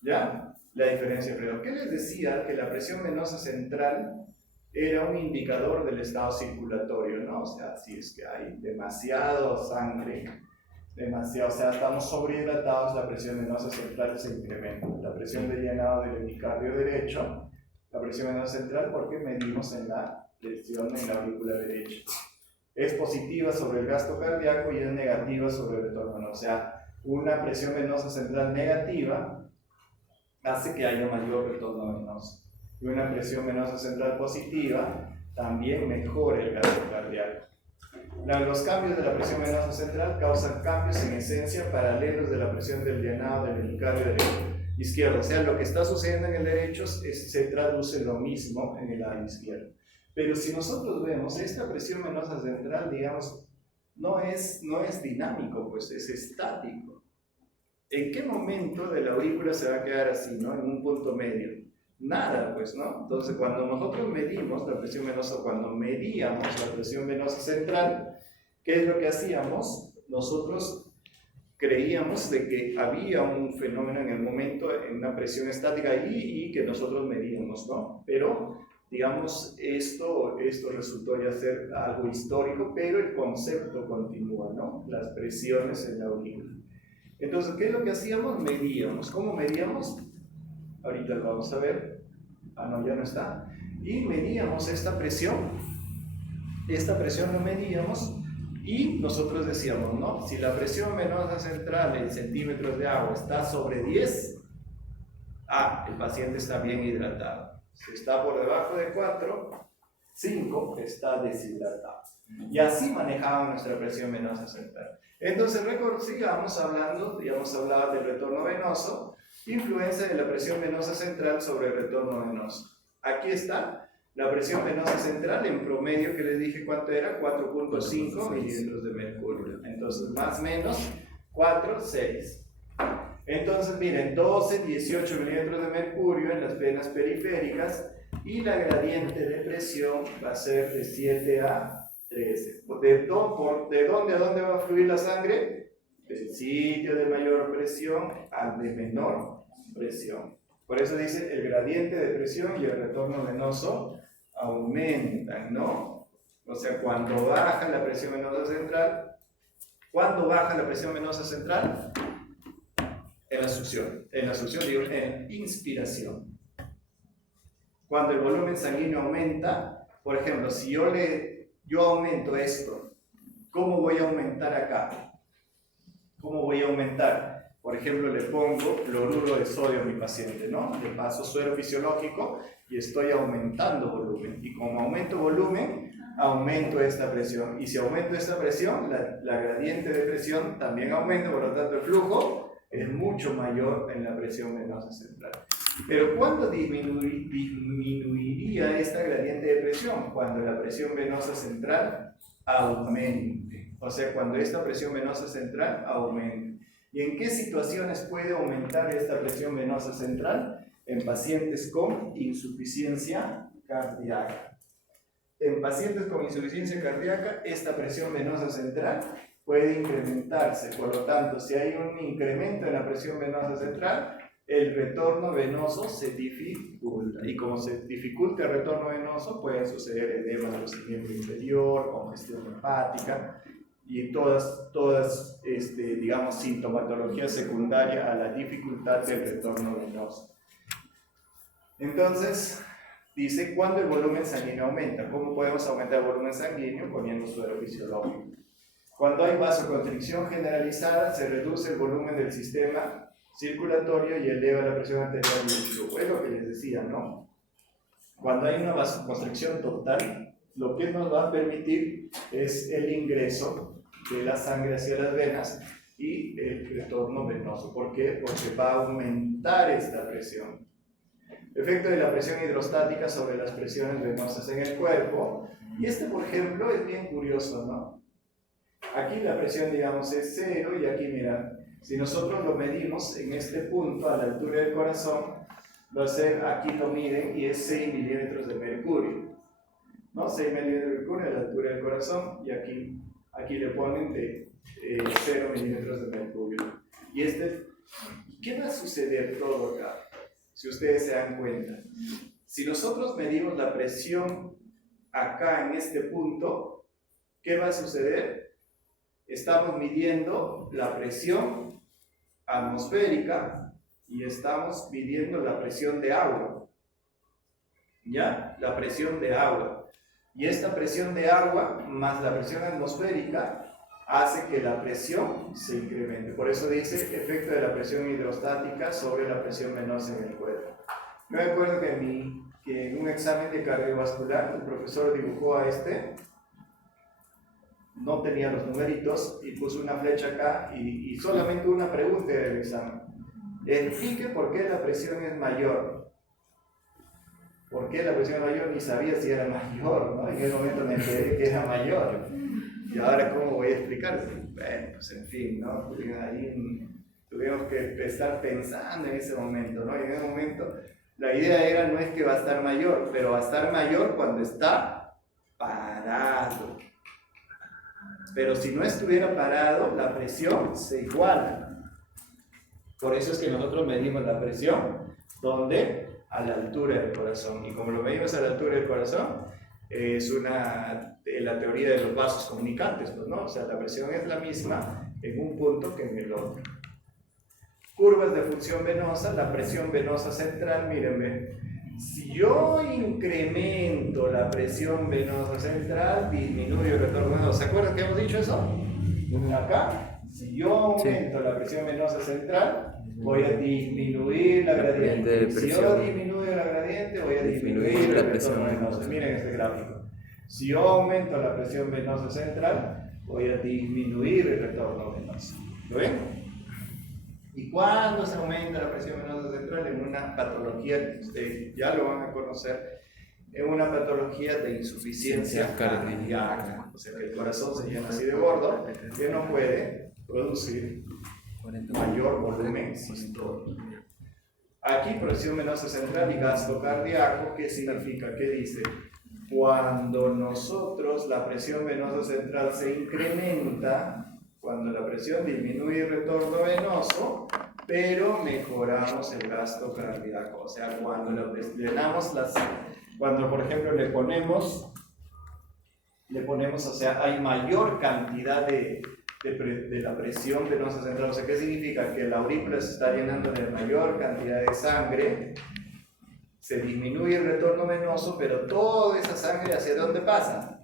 ¿Ya? La diferencia de presión. ¿Qué les decía? Que la presión venosa central era un indicador del estado circulatorio, ¿no? O sea, si es que hay demasiado sangre, o sea, estamos sobrehidratados, la presión venosa central se incrementa. La presión de llenado del hemicardio derecho, la presión venosa central, porque medimos en la lesión en la aurícula derecha. Es positiva sobre el gasto cardíaco y es negativa sobre el retorno. O sea, una presión venosa central negativa hace que haya mayor retorno venoso. Y una presión venosa central positiva también mejora el gasto cardíaco. Los cambios de la presión venosa central causan cambios en esencia paralelos de la presión del llenado del hemicardio izquierdo. O sea, lo que está sucediendo en el derecho se traduce lo mismo en el lado izquierdo. Pero si nosotros vemos, esta presión venosa central, digamos, no es dinámico, pues es estático. ¿En qué momento de la aurícula se va a quedar así, ¿no? En un punto medio. Nada, pues, ¿no? Entonces, cuando nosotros medimos la presión venosa, cuando medíamos la presión venosa central, ¿qué es lo que hacíamos? Nosotros creíamos de que había un fenómeno en el momento, en una presión estática ahí y que nosotros medíamos, ¿no? Pero, digamos, esto resultó ya ser algo histórico, pero el concepto continúa, ¿no? Las presiones en la aurícula. Entonces, ¿qué es lo que hacíamos? Medíamos. ¿Cómo medíamos? Ahorita lo vamos a ver. Ah, no, ya no está. Y medíamos esta presión. Esta presión lo medíamos y nosotros decíamos, ¿no? Si la presión venosa central en centímetros de agua está sobre 10, el paciente está bien hidratado. Si está por debajo de 4, 5, está deshidratado. Y así manejábamos nuestra presión venosa central. Entonces, sigamos hablando, digamos, hablaba del retorno venoso, influencia de la presión venosa central sobre el retorno venoso. Aquí está la presión venosa central en promedio, que les dije cuánto era, 4.5 mililitros de mercurio. Entonces, más o menos 4, 6. Entonces, miren, 12, 18 mililitros de mercurio en las venas periféricas y la gradiente de presión va a ser de 7 a 13. ¿De dónde a dónde va a fluir la sangre? Del sitio de mayor presión al de menor presión. Por eso dice el gradiente de presión y el retorno venoso aumentan, ¿no? O sea, cuando baja la presión venosa central, ¿cuándo baja la presión venosa central? En la succión, digo, en inspiración. Cuando el volumen sanguíneo aumenta, por ejemplo, si yo aumento esto, ¿cómo voy a aumentar acá? ¿Cómo voy a aumentar? Por ejemplo, le pongo cloruro de sodio a mi paciente, ¿no? Le paso suero fisiológico y estoy aumentando volumen. Y como aumento volumen, aumento esta presión. Y si aumento esta presión, la gradiente de presión también aumenta, por lo tanto el flujo es mucho mayor en la presión venosa central. Pero ¿cuándo disminuiría esta gradiente de presión? Cuando la presión venosa central aumente. O sea, cuando esta presión venosa central aumente. ¿Y en qué situaciones puede aumentar esta presión venosa central? En pacientes con insuficiencia cardíaca. En pacientes con insuficiencia cardíaca, esta presión venosa central puede incrementarse. Por lo tanto, si hay un incremento en la presión venosa central, el retorno venoso se dificulta. Y como se dificulta el retorno venoso, pueden suceder edema del miembro inferior, congestión hepática y todas digamos, sintomatología secundaria a la dificultad del retorno venoso. Entonces, dice, ¿cuándo el volumen sanguíneo aumenta? ¿Cómo podemos aumentar el volumen sanguíneo? Poniendo suero fisiológico. Cuando hay vasoconstricción generalizada, se reduce el volumen del sistema circulatorio y eleva la presión arterial y el flujo. Es lo que les decía, ¿no? Cuando hay una vasoconstricción total, lo que nos va a permitir es el ingreso de la sangre hacia las venas y el retorno venoso. ¿Por qué? Porque va a aumentar esta presión. Efecto de la presión hidrostática sobre las presiones venosas en el cuerpo. Y por ejemplo, es bien curioso, ¿no? Aquí la presión, digamos, es 0 y aquí, mira, si nosotros lo medimos en este punto, a la altura del corazón, aquí lo miden y es 6 milímetros de mercurio, ¿no? 6 milímetros de mercurio a la altura del corazón y aquí le ponen de 0 milímetros de mercurio. Y ¿qué va a suceder todo acá? Si ustedes se dan cuenta. Si nosotros medimos la presión acá en este punto, ¿qué va a suceder? Estamos midiendo la presión atmosférica y estamos midiendo la presión de agua. ¿Ya? La presión de agua. Y esta presión de agua más la presión atmosférica hace que la presión se incremente. Por eso dice efecto de la presión hidrostática sobre la presión venosa en el cuerpo. Yo me acuerdo que en un examen de cardiovascular el profesor dibujó no tenía los numeritos y puso una flecha acá y solamente una pregunta del examen. Explique por qué la presión es mayor. ¿Por qué la presión es mayor? Ni sabía si era mayor, ¿no? En ese momento me enteré que era mayor. Y ahora, ¿cómo voy a explicar? Bueno, pues en fin, ¿no? Ahí tuvimos que estar pensando en ese momento, ¿no? Y en ese momento la idea no es que va a estar mayor, pero va a estar mayor cuando está parado. Pero si no estuviera parado, la presión se iguala. Por eso es que nosotros medimos la presión, ¿dónde? A la altura del corazón. Y como lo medimos a la altura del corazón, es la teoría de los vasos comunicantes, pues, ¿no? O sea, la presión es la misma en un punto que en el otro. Curvas de función venosa, la presión venosa central, mírenme, Si yo incremento la presión venosa central, disminuyo el retorno venoso. ¿Se acuerdan que hemos dicho eso? Acá, si yo aumento la presión venosa central, voy a disminuir la gradiente. Si yo disminuyo la gradiente, voy a disminuir el retorno venoso. Miren este gráfico. Si yo aumento la presión venosa central, voy a disminuir el retorno venoso. ¿Lo ven? ¿Y cuándo se aumenta la presión venosa central? En una patología que ustedes ya lo van a conocer, en una patología de insuficiencia cardíaca. O sea que el corazón se llena así de gordo que no puede producir mayor volumen sistólico. Aquí presión venosa central y gasto cardíaco, ¿qué significa? ¿Qué dice? Cuando nosotros, la presión venosa central se incrementa, cuando la presión disminuye el retorno venoso, pero mejoramos el gasto cardíaco. O sea, cuando cuando por ejemplo le ponemos, o sea, hay mayor cantidad de la presión venosa central. O sea, ¿qué significa? Que la aurícula se está llenando de mayor cantidad de sangre, se disminuye el retorno venoso, pero toda esa sangre ¿hacia dónde pasa?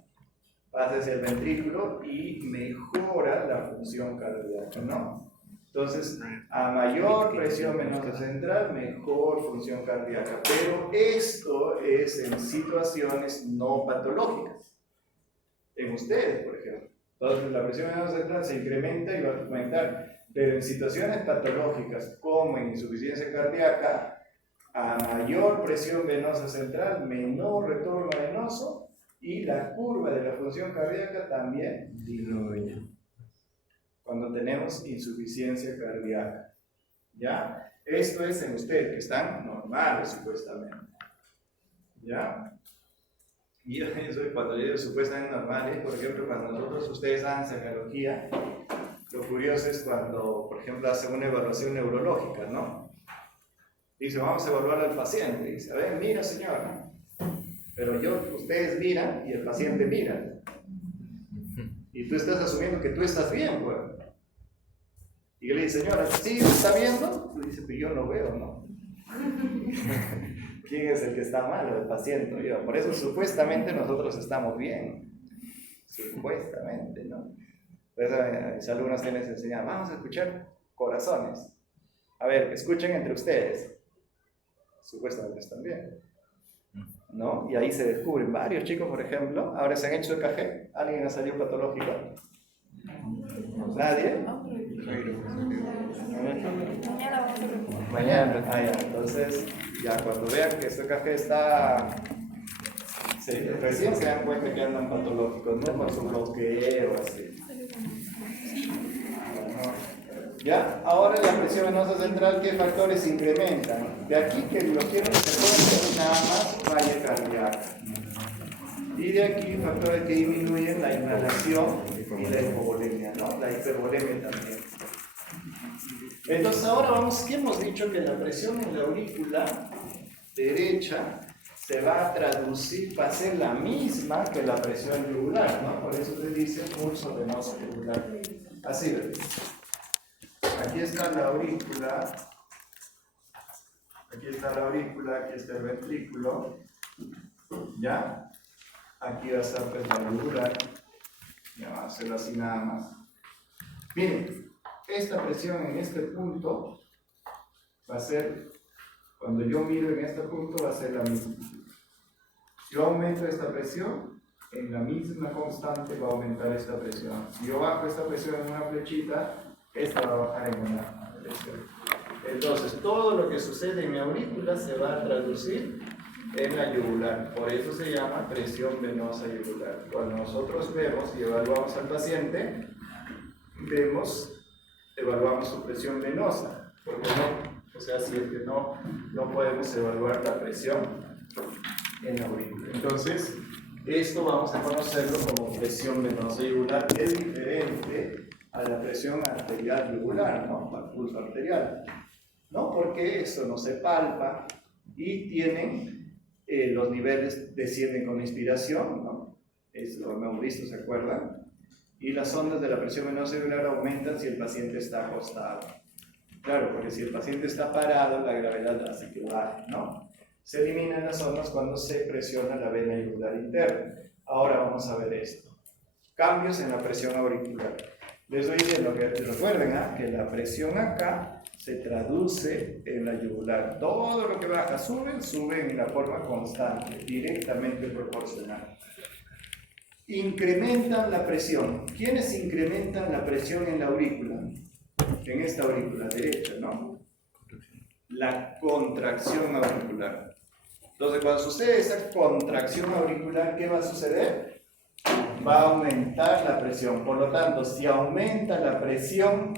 Pasa hacia el ventrículo y mejora la función cardíaca, ¿no? Entonces, a mayor presión venosa central, mejor función cardíaca. Pero esto es en situaciones no patológicas. En ustedes, por ejemplo. Entonces, la presión venosa central se incrementa y va a aumentar. Pero en situaciones patológicas, como en insuficiencia cardíaca, a mayor presión venosa central, menor retorno venoso, y la curva de la función cardíaca también disminuye cuando tenemos insuficiencia cardíaca. ¿Ya? Esto es en ustedes que están normales supuestamente. ¿Ya? Y eso cuando yo digo supuestamente normales, por ejemplo, cuando ustedes hacen semiología, lo curioso es cuando, por ejemplo, hacen una evaluación neurológica, ¿no? Dice, vamos a evaluar al paciente. Dice, a ver, mira señor, ¿no? Pero ustedes miran y el paciente mira. Y tú estás asumiendo que tú estás bien, pues. Y él le dice, señora, ¿sí está viendo? Tú dices, pero yo no veo, ¿no? ¿Quién es el que está mal? El paciente o yo. Por eso supuestamente nosotros estamos bien. Supuestamente, ¿no? Entonces a mis alumnos les enseñan, vamos a escuchar corazones. A ver, escuchen entre ustedes. Supuestamente están bien, ¿no? Y ahí se descubren varios chicos, por ejemplo, ahora se han hecho el café. ¿Alguien ha salido patológico? ¿Nadie? Mañana. Ah, ya. Entonces, ya cuando vean que este café está... recién se dan cuenta que andan patológicos, ¿no? Con su bloqueo, así. ¿Ya? Ahora la presión venosa central, ¿qué factores incrementan? De aquí que lo quiero que se puede nada más falla cardíaca. Y de aquí factores que disminuyen la inhalación y la hipovolemia, ¿no? La hipervolemia también. Entonces ahora vamos, ¿qué hemos dicho? Que la presión en la aurícula derecha se va a traducir, va a ser la misma que la presión yugular, ¿no? Por eso se dice pulso venoso yugular. Así ves. Aquí está la aurícula, aquí está el ventrículo, ¿ya? Aquí va a estar pues, la yugular, ya va a hacerlo así nada más. Miren, esta presión en este punto va a ser, cuando yo miro en este punto va a ser la misma. Yo aumento esta presión, en la misma constante va a aumentar esta presión. Si yo bajo esta presión en una flechita, esta va a bajar en una presión. Entonces, todo lo que sucede en mi aurícula se va a traducir en la yugular. Por eso se llama presión venosa yugular. Cuando nosotros vemos y evaluamos al paciente, evaluamos su presión venosa. Porque no, o sea, si es que no podemos evaluar la presión en la aurícula. Entonces, esto vamos a conocerlo como presión venosa yugular. Es diferente a la presión arterial yugular, ¿no? Al pulso arterial, ¿no? Porque esto no se palpa y tienen los niveles descienden con la inspiración, ¿no? Lo hemos visto, ¿se acuerdan? Y las ondas de la presión venosa yugular aumentan si el paciente está acostado. Claro, porque si el paciente está parado, la gravedad hace que baje, ¿no? Se eliminan las ondas cuando se presiona la vena yugular interna. Ahora vamos a ver esto. Cambios en la presión auricular. Les doy diciendo que recuerden que la presión acá se traduce en la yugular. Todo lo que baja sube en la forma constante, directamente proporcional. Incrementan la presión. ¿Quiénes incrementan la presión en la aurícula? En esta aurícula derecha, ¿no? La contracción auricular. Entonces, cuando sucede esa contracción auricular, ¿qué va a suceder? Va a aumentar la presión. Por lo tanto, si aumenta la presión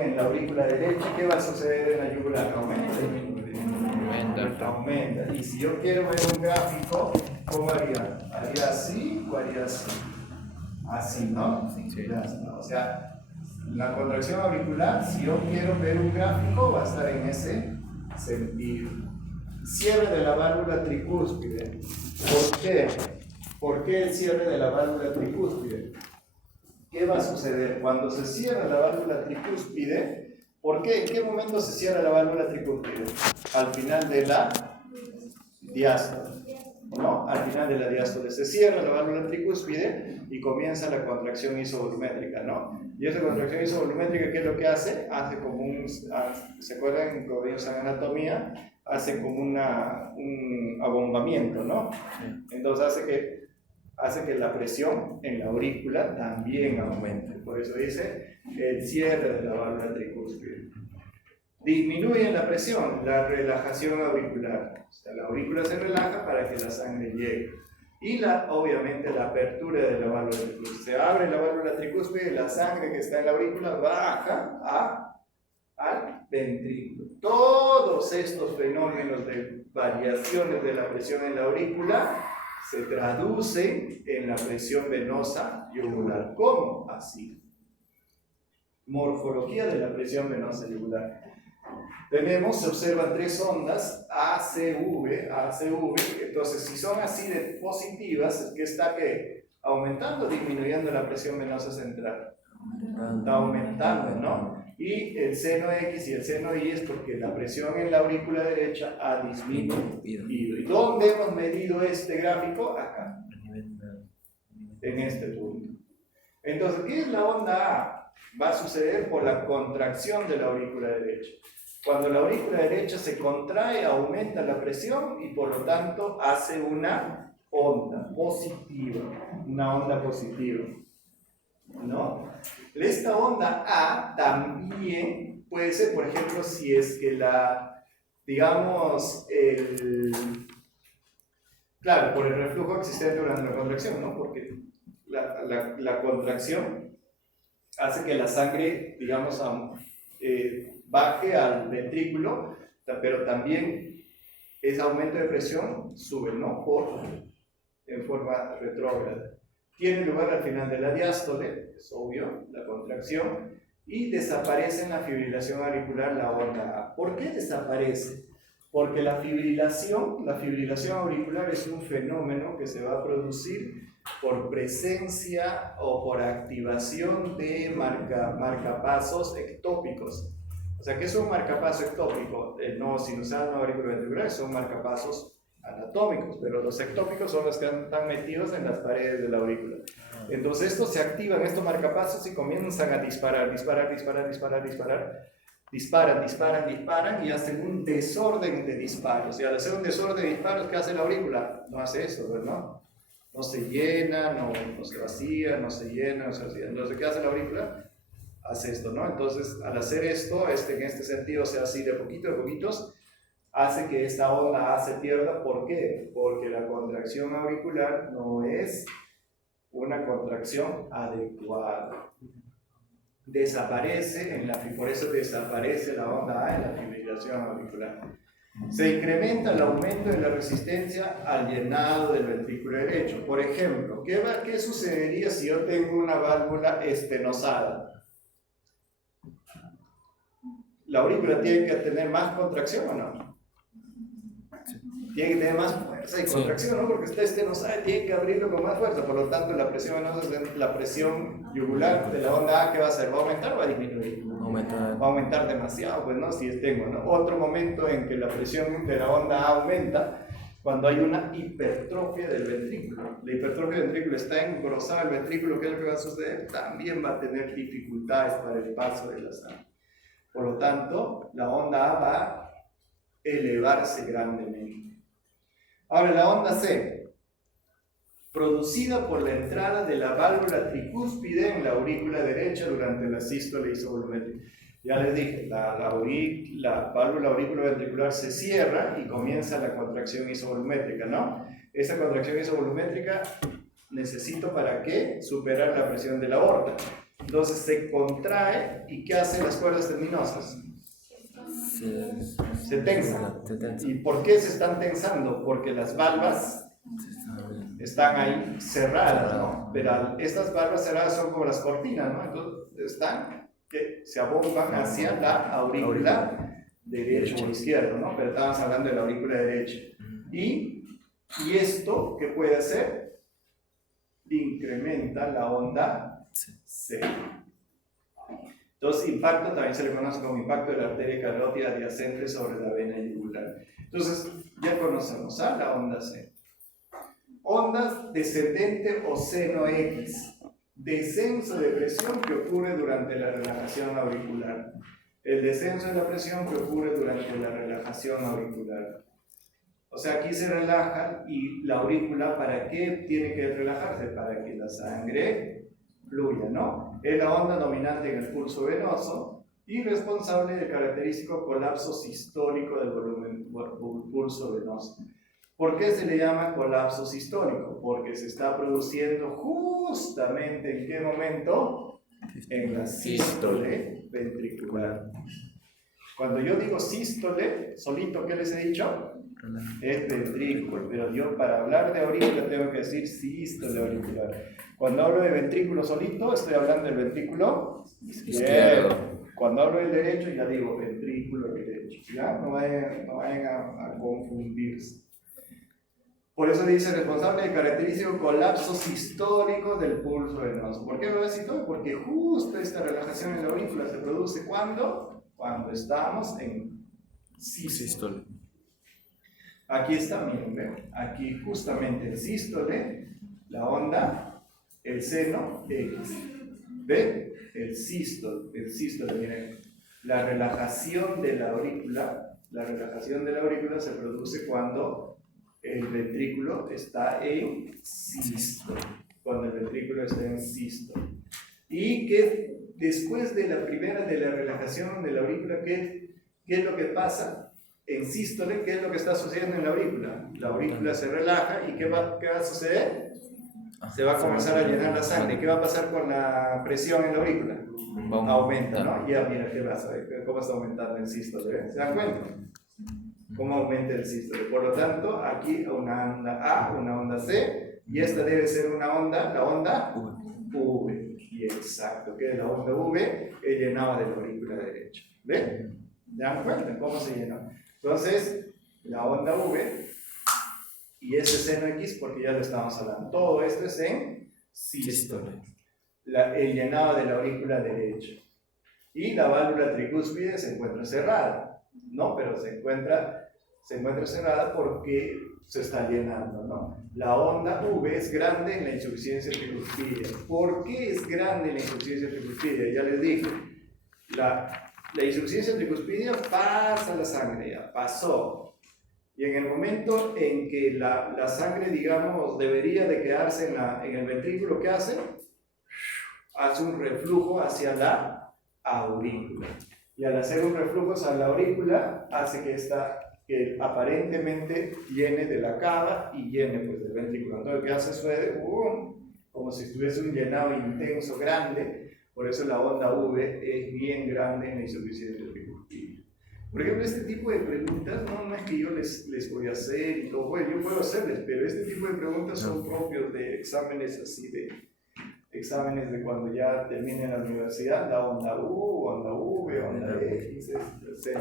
en la aurícula derecha, ¿qué va a suceder en la yugular? Aumenta. Y si yo quiero ver un gráfico, ¿cómo haría? ¿Haría así o haría así? Así, ¿no? Sí. O sea, la contracción auricular, si yo quiero ver un gráfico, va a estar en ese sentido. Cierre de la válvula tricúspide. ¿Por qué? ¿Por qué el cierre de la válvula tricúspide? ¿Qué va a suceder? Cuando se cierra la válvula tricúspide, ¿por qué? ¿En qué momento se cierra la válvula tricúspide? Al final de la diástole, ¿no? Al final de la diástole se cierra la válvula tricúspide y comienza la contracción isovolumétrica, ¿no? Y esa contracción isovolumétrica, ¿qué es lo que hace? Hace como ¿se acuerdan cuando vimos en anatomía? Hace como un abombamiento, ¿no? Entonces hace que la presión en la aurícula también aumente. Por eso dice el cierre de la válvula tricúspide. Disminuye la presión, la relajación auricular. O sea, la aurícula se relaja para que la sangre llegue. Y obviamente la apertura de la válvula tricúspide. Se abre la válvula tricúspide y la sangre que está en la aurícula baja al ventrículo. Todos estos fenómenos de variaciones de la presión en la aurícula se traducen en la presión venosa yugular. ¿Cómo? Así. Morfología de la presión venosa yugular. Se observan tres ondas ACV. Entonces, si son así de positivas, es que está aumentando o disminuyendo la presión venosa central. Está aumentando, ¿no? Y el seno X y el seno Y es porque la presión en la aurícula derecha ha disminuido. ¿Y dónde hemos medido este gráfico? Acá. En este punto. Entonces, ¿qué es la onda A? Va a suceder por la contracción de la aurícula derecha. Cuando la aurícula derecha se contrae, aumenta la presión y por lo tanto hace una onda positiva. Una onda positiva, ¿no? Esta onda A también puede ser, por ejemplo, si es que claro, por el reflujo existente durante la contracción, ¿no? Porque la contracción hace que la sangre, digamos, baje al ventrículo, pero también ese aumento de presión sube, ¿no? En forma retrógrada. Tiene lugar al final de la diástole, es obvio, la contracción, y desaparece en la fibrilación auricular la onda A. ¿Por qué desaparece? Porque la fibrilación auricular es un fenómeno que se va a producir por presencia o por activación de marcapasos ectópicos. O sea, ¿qué es un marcapaso ectópico? No sinusal, no auriculoventricular, son marcapasos anatómicos, pero los ectópicos son los que están metidos en las paredes de la aurícula. Entonces estos se activan, estos marcapasos, y comienzan a disparan y hacen un desorden de disparos. Y al hacer un desorden de disparos, ¿qué hace la aurícula? No hace eso, ¿verdad? No se llena, no se vacía, no se llena, no se vacía. Entonces, ¿qué hace la aurícula? Hace esto, ¿no? Entonces, al hacer esto, en este sentido, sea así de poquitos, hace que esta onda A se pierda. ¿Por qué? Porque la contracción auricular no es una contracción adecuada. Desaparece, por eso desaparece la onda A en la fibrilación auricular. Se incrementa el aumento de la resistencia al llenado del ventrículo derecho. Por ejemplo, ¿qué sucedería si yo tengo una válvula estenosada? ¿La aurícula tiene que tener más contracción o no? tiene que tener más fuerza y contracción, ¿no? Porque este no sabe, tiene que abrirlo con más fuerza. Por lo tanto, la presión venosa, la presión yugular de la onda A, ¿qué va a hacer? ¿Va a aumentar o va a disminuir? Va a aumentar demasiado, pues, ¿no? Si tengo, ¿no? Otro momento en que la presión de la onda A aumenta, cuando hay una hipertrofia del ventrículo. La hipertrofia del ventrículo está engrosada el ventrículo, ¿qué es lo que va a suceder? También va a tener dificultades para el paso de la sangre. Por lo tanto, la onda A va a elevarse grandemente. Ahora, la onda C, producida por la entrada de la válvula tricúspide en la aurícula derecha durante la sístole isovolumétrica. Ya les dije, la válvula auriculoventricular se cierra y comienza la contracción isovolumétrica, ¿no? Esa contracción isovolumétrica necesito ¿para qué? Superar la presión de la aorta. Entonces se contrae y ¿qué hacen las cuerdas tendinosas? Se tensan. ¿Y por qué se están tensando? Porque las valvas están ahí cerradas, ¿no? Pero estas valvas cerradas son como las cortinas, ¿no? Entonces están que se abomban hacia la aurícula derecha o izquierda, ¿no? Pero estábamos hablando de la aurícula derecha. Y esto, ¿qué puede hacer? Incrementa la onda C. Entonces, impacto también se le conoce como impacto de la arteria carótida adyacente sobre la vena yugular. Entonces, ya conocemos a la onda C. Onda descendente o seno X. Descenso de presión que ocurre durante la relajación auricular. El descenso de la presión que ocurre durante la relajación auricular. O sea, aquí se relaja y la aurícula, ¿para qué tiene que relajarse? Para que la sangre fluya, ¿no? Es la onda dominante en el pulso venoso y responsable del característico colapso sistólico del pulso venoso. ¿Por qué se le llama colapso sistólico? Porque se está produciendo justamente ¿en qué momento? En la sístole ventricular. Cuando yo digo sístole, solito, ¿qué les he dicho? Es ventrículo, pero yo para hablar de aurícula tengo que decir sístole auricular. Cuando hablo de ventrículo solito, estoy hablando del ventrículo izquierdo. Cuando hablo del derecho, ya digo ventrículo derecho. ¿Ya? No vayan a confundirse. Por eso dice responsable del característico colapso sistólico del pulso venoso. ¿Por qué lo voy a decir todo? Porque justo esta relajación en la aurícula se produce cuando estamos en sístole. Aquí está, miren, ¿ven? Aquí justamente el sístole, la onda, el seno X. ¿Ven? El sístole, miren. La relajación de la aurícula se produce cuando el ventrículo está en sístole. Cuando el ventrículo está en sístole. Y que después de la primera, de la relajación de la aurícula, ¿qué es lo que pasa? En sístole, ¿qué es lo que está sucediendo en la aurícula? La aurícula se relaja y ¿qué va a suceder? Se va a comenzar a llenar la sangre. ¿Qué va a pasar con la presión en la aurícula? Aumenta, ¿no? Ya mira qué pasa, cómo está aumentando el sístole. ¿Se dan cuenta? ¿Cómo aumenta el sístole? Por lo tanto, aquí una onda A, una onda C, y esta debe ser una onda, la onda V. Y exacto, que la onda V es llenada de la aurícula derecha. ¿Ven? ¿Se dan cuenta cómo se llenó? Entonces, la onda V y ese seno X, porque ya lo estamos hablando. Todo esto es en sístole. El llenado de la aurícula derecha. Y la válvula tricúspide se encuentra cerrada, ¿no? Pero se encuentra cerrada porque se está llenando, ¿no? La onda V es grande en la insuficiencia tricúspide. ¿Por qué es grande en la insuficiencia tricúspide? Ya les dije, la insuficiencia tricúspide pasa la sangre, ya pasó. Y en el momento en que la sangre, digamos, debería de quedarse en el ventrículo, ¿qué hace? Hace un reflujo hacia la aurícula. Y al hacer un reflujo hacia la aurícula, hace que aparentemente llene de la cava y llene pues del ventrículo. Entonces, ¿qué hace? Sucede como si estuviese un llenado intenso, grande. Por eso la onda V es bien grande en la insuficiencia tricúspide. Por ejemplo, este tipo de preguntas no es que yo les voy a hacer y todo, bueno, yo puedo hacerles, pero este tipo de preguntas son propios de exámenes así, de exámenes de cuando ya termine la universidad, la onda U, onda V, onda X, etc.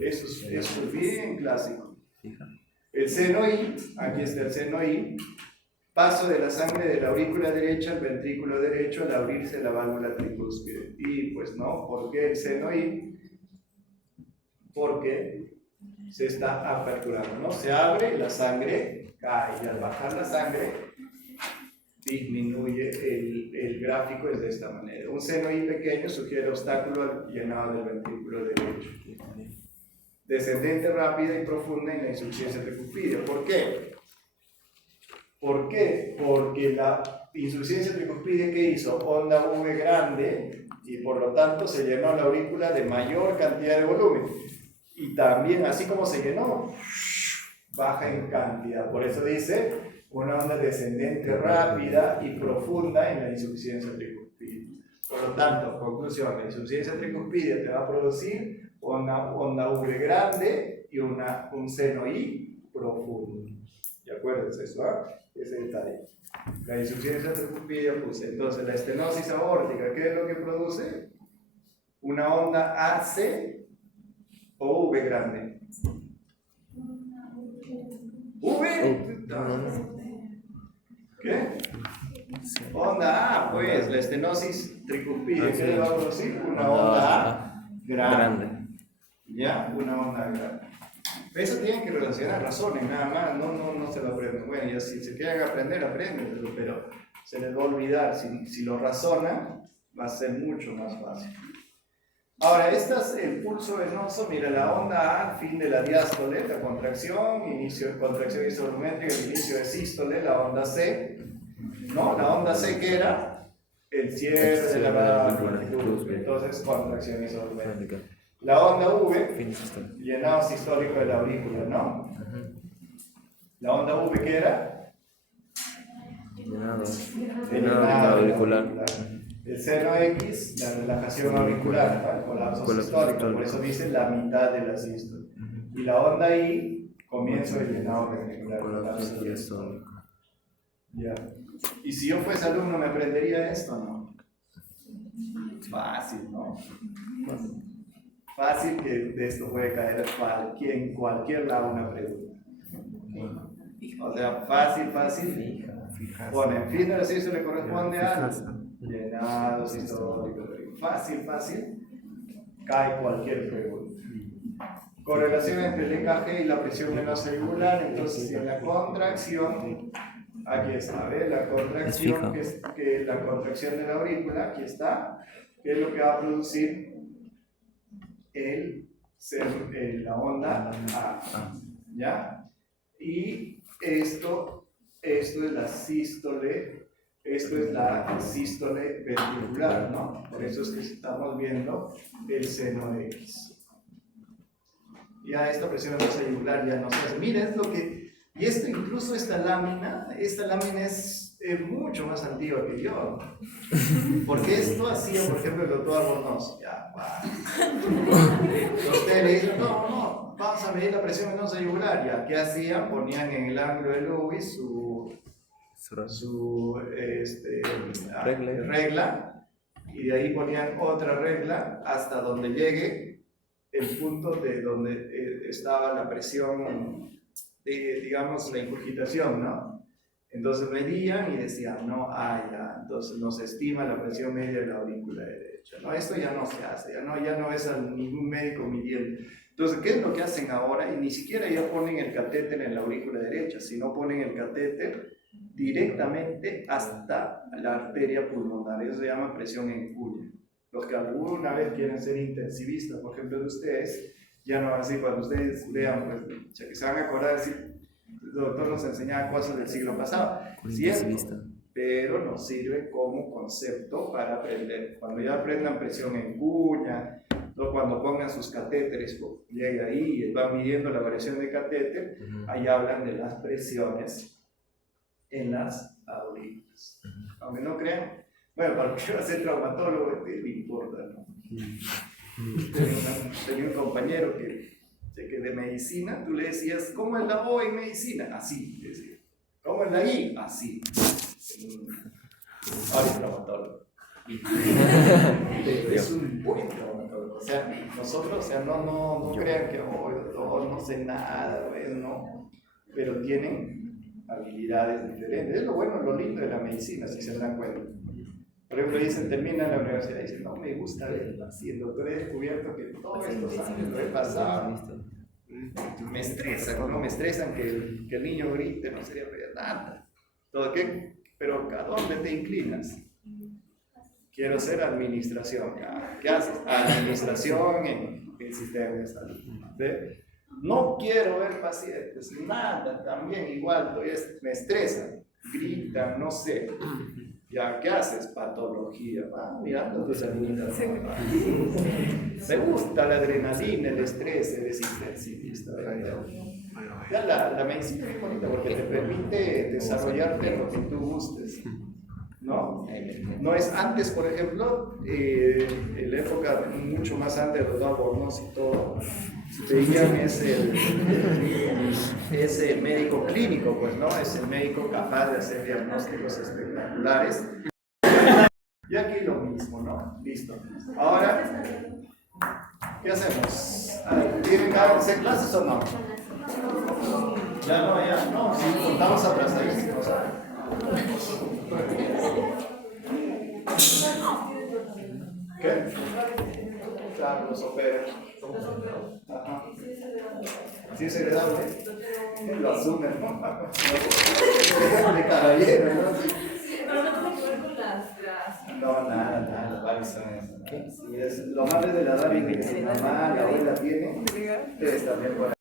Eso es bien clásico. El seno I, aquí está el seno I, paso de la sangre de la aurícula derecha al ventrículo derecho al abrirse la válvula tricúspide. Y pues no, ¿por qué el seno I? Porque se está aperturando, ¿no? Se abre, la sangre cae, y al bajar la sangre disminuye el gráfico es de esta manera. Un seno I pequeño sugiere obstáculo al llenado del ventrículo derecho. Descendente rápida y profunda en la insuficiencia tricuspidia. ¿Por qué? ¿Por qué? Porque la insuficiencia tricuspidia, ¿qué hizo? Onda V grande, y por lo tanto se llenó la aurícula de mayor cantidad de volumen. Y también, así como se llenó, baja en cantidad. Por eso dice una onda descendente rápida y profunda en la insuficiencia tricuspidia. Por lo tanto, conclusión, la insuficiencia tricuspidia te va a producir onda V grande y un seno I profundo. ¿De acuerdo? ¿Es eso? Ese detalle. La insuficiencia tricuspidia, pues entonces la estenosis aórtica, ¿qué es lo que produce? Una onda AC o V grande. ¿V? ¿Qué? Onda A, pues, la estenosis tricuspidia, ¿qué le va a producir? Una onda A grande. ¿Ya? Una onda grande. Eso tienen que relacionar razones, nada más, no se lo aprenden. Bueno, ya si se quieren aprender, aprendenlo, pero se les va a olvidar. Si lo razonan, va a ser mucho más fácil. Ahora, el pulso venoso, mira, la onda A, fin de la diástole, la contracción, inicio de contracción isovolumétrica, el inicio de sístole, la onda C, ¿no? La onda C, ¿qué era? El cierre de la válvula, entonces contracción isovolumétrica. La onda V, llenado sistólico de la aurícula, ¿no? La onda V, ¿qué era? Llenado auricular. El seno X, la relajación auricular, ¿no? El colapso sistólico, por eso dice la mitad de la sístole. Y la onda I, comienzo del llenado ventricular, colapso sistólico. Ya. Y si yo fuese alumno, ¿me aprendería esto, no? Fácil, ¿no? Fácil que de esto puede caer en cualquier lado una pregunta. O sea, fácil. Pone, fin de la sístole corresponde al llenado sistólico. Fácil. Cae cualquier pregunta. Correlación entre el EKG y la presión venosa auricular. Entonces, en la contracción, aquí está, ¿ves? La contracción, que la contracción de la aurícula, aquí está, que es lo que va a producir la onda A, ¿ya? Y esto es la sístole, esto es la sístole ventricular, ¿no? Por eso es que estamos viendo el seno X. Ya esta presión auricular ya no se hace. Mira, es lo que... Y esto, incluso esta lámina es mucho más antigua que yo. Porque esto hacía, por ejemplo, el doctor Albornoz. Ya, usted le dice, no, vamos a medir la presión venosa yugular. Ya, ¿qué hacían? Ponían en el ángulo de Lewis su regla, y de ahí ponían otra regla hasta donde llegue el punto de donde estaba la presión, digamos, la ingurgitación, ¿no? Entonces medían y decían, no, ya, entonces nos estima la presión media de la aurícula derecha. No, esto ya no se hace, ya no es a ningún médico midiendo. Entonces, ¿qué es lo que hacen ahora? Y ni siquiera ya ponen el catéter en la aurícula derecha, sino ponen el catéter directamente hasta la arteria pulmonar. Eso se llama presión en cuña. Los que alguna vez quieren ser intensivistas, por ejemplo, de ustedes, ya no así, cuando ustedes vean, pues, ya que se van a acordar de decir, el doctor nos enseñaba cosas del siglo pasado, cierto, pero nos sirve como concepto para aprender. Cuando ya aprendan presión en cuña, o cuando pongan sus catéteres, llegue ahí y van midiendo la variación de catéter, ahí hablan de las presiones en las aurículas. Aunque no crean, bueno, para lo que va a ser traumatólogo, le importa, ¿no? Tenía un compañero que de medicina, tú le decías, ¿cómo es la O en medicina? Así, decía. ¿Cómo es la I? Así. Ahora es traumatólogo. Es un buen traumatólogo. O sea, nosotros, o sea, no crean que oh, doctor, no sé nada, no, pero tienen habilidades diferentes. Es lo bueno, lo lindo de la medicina, si se dan cuenta. Por ejemplo, dicen, terminan la universidad y dicen, no me gusta ver así, el doctor, he descubierto que todos estos años lo he pasado. Me estresan, ¿no? Me estresan que el niño grite, no sería nada. ¿Todo qué? Pero ¿a dónde te inclinas? Quiero ser administración. ¿Qué haces? Administración en el sistema de salud. ¿Ve? No quiero ver pacientes, nada, también igual, me estresan, gritan, no sé. ¿Ya qué haces? Patología. Mirando tus amiguitas. Me gusta la adrenalina, el estrés, eres intensivista. Ya la medicina es bonita porque te permite desarrollarte en lo que tú gustes. ¿No? No es antes, por ejemplo, en la época mucho más antes de los Albornoz y todo, veían es el médico clínico, pues, ¿no? Es el médico capaz de hacer diagnósticos espectaculares. Y aquí lo mismo, ¿no? Listo. Ahora, ¿qué hacemos? ¿Tienen que hacer clases o no? Ya no, si contamos atrasadísimos. ¿Qué? Claro, los operan. Ajá. Sí es heredable. Lo asumen, ¿no? De caballero, ¿no? Pero no tiene que ver con las... No, nada, varios son eso. Sí, es lo más de la edad que mi mamá, la abuela tiene, ustedes también por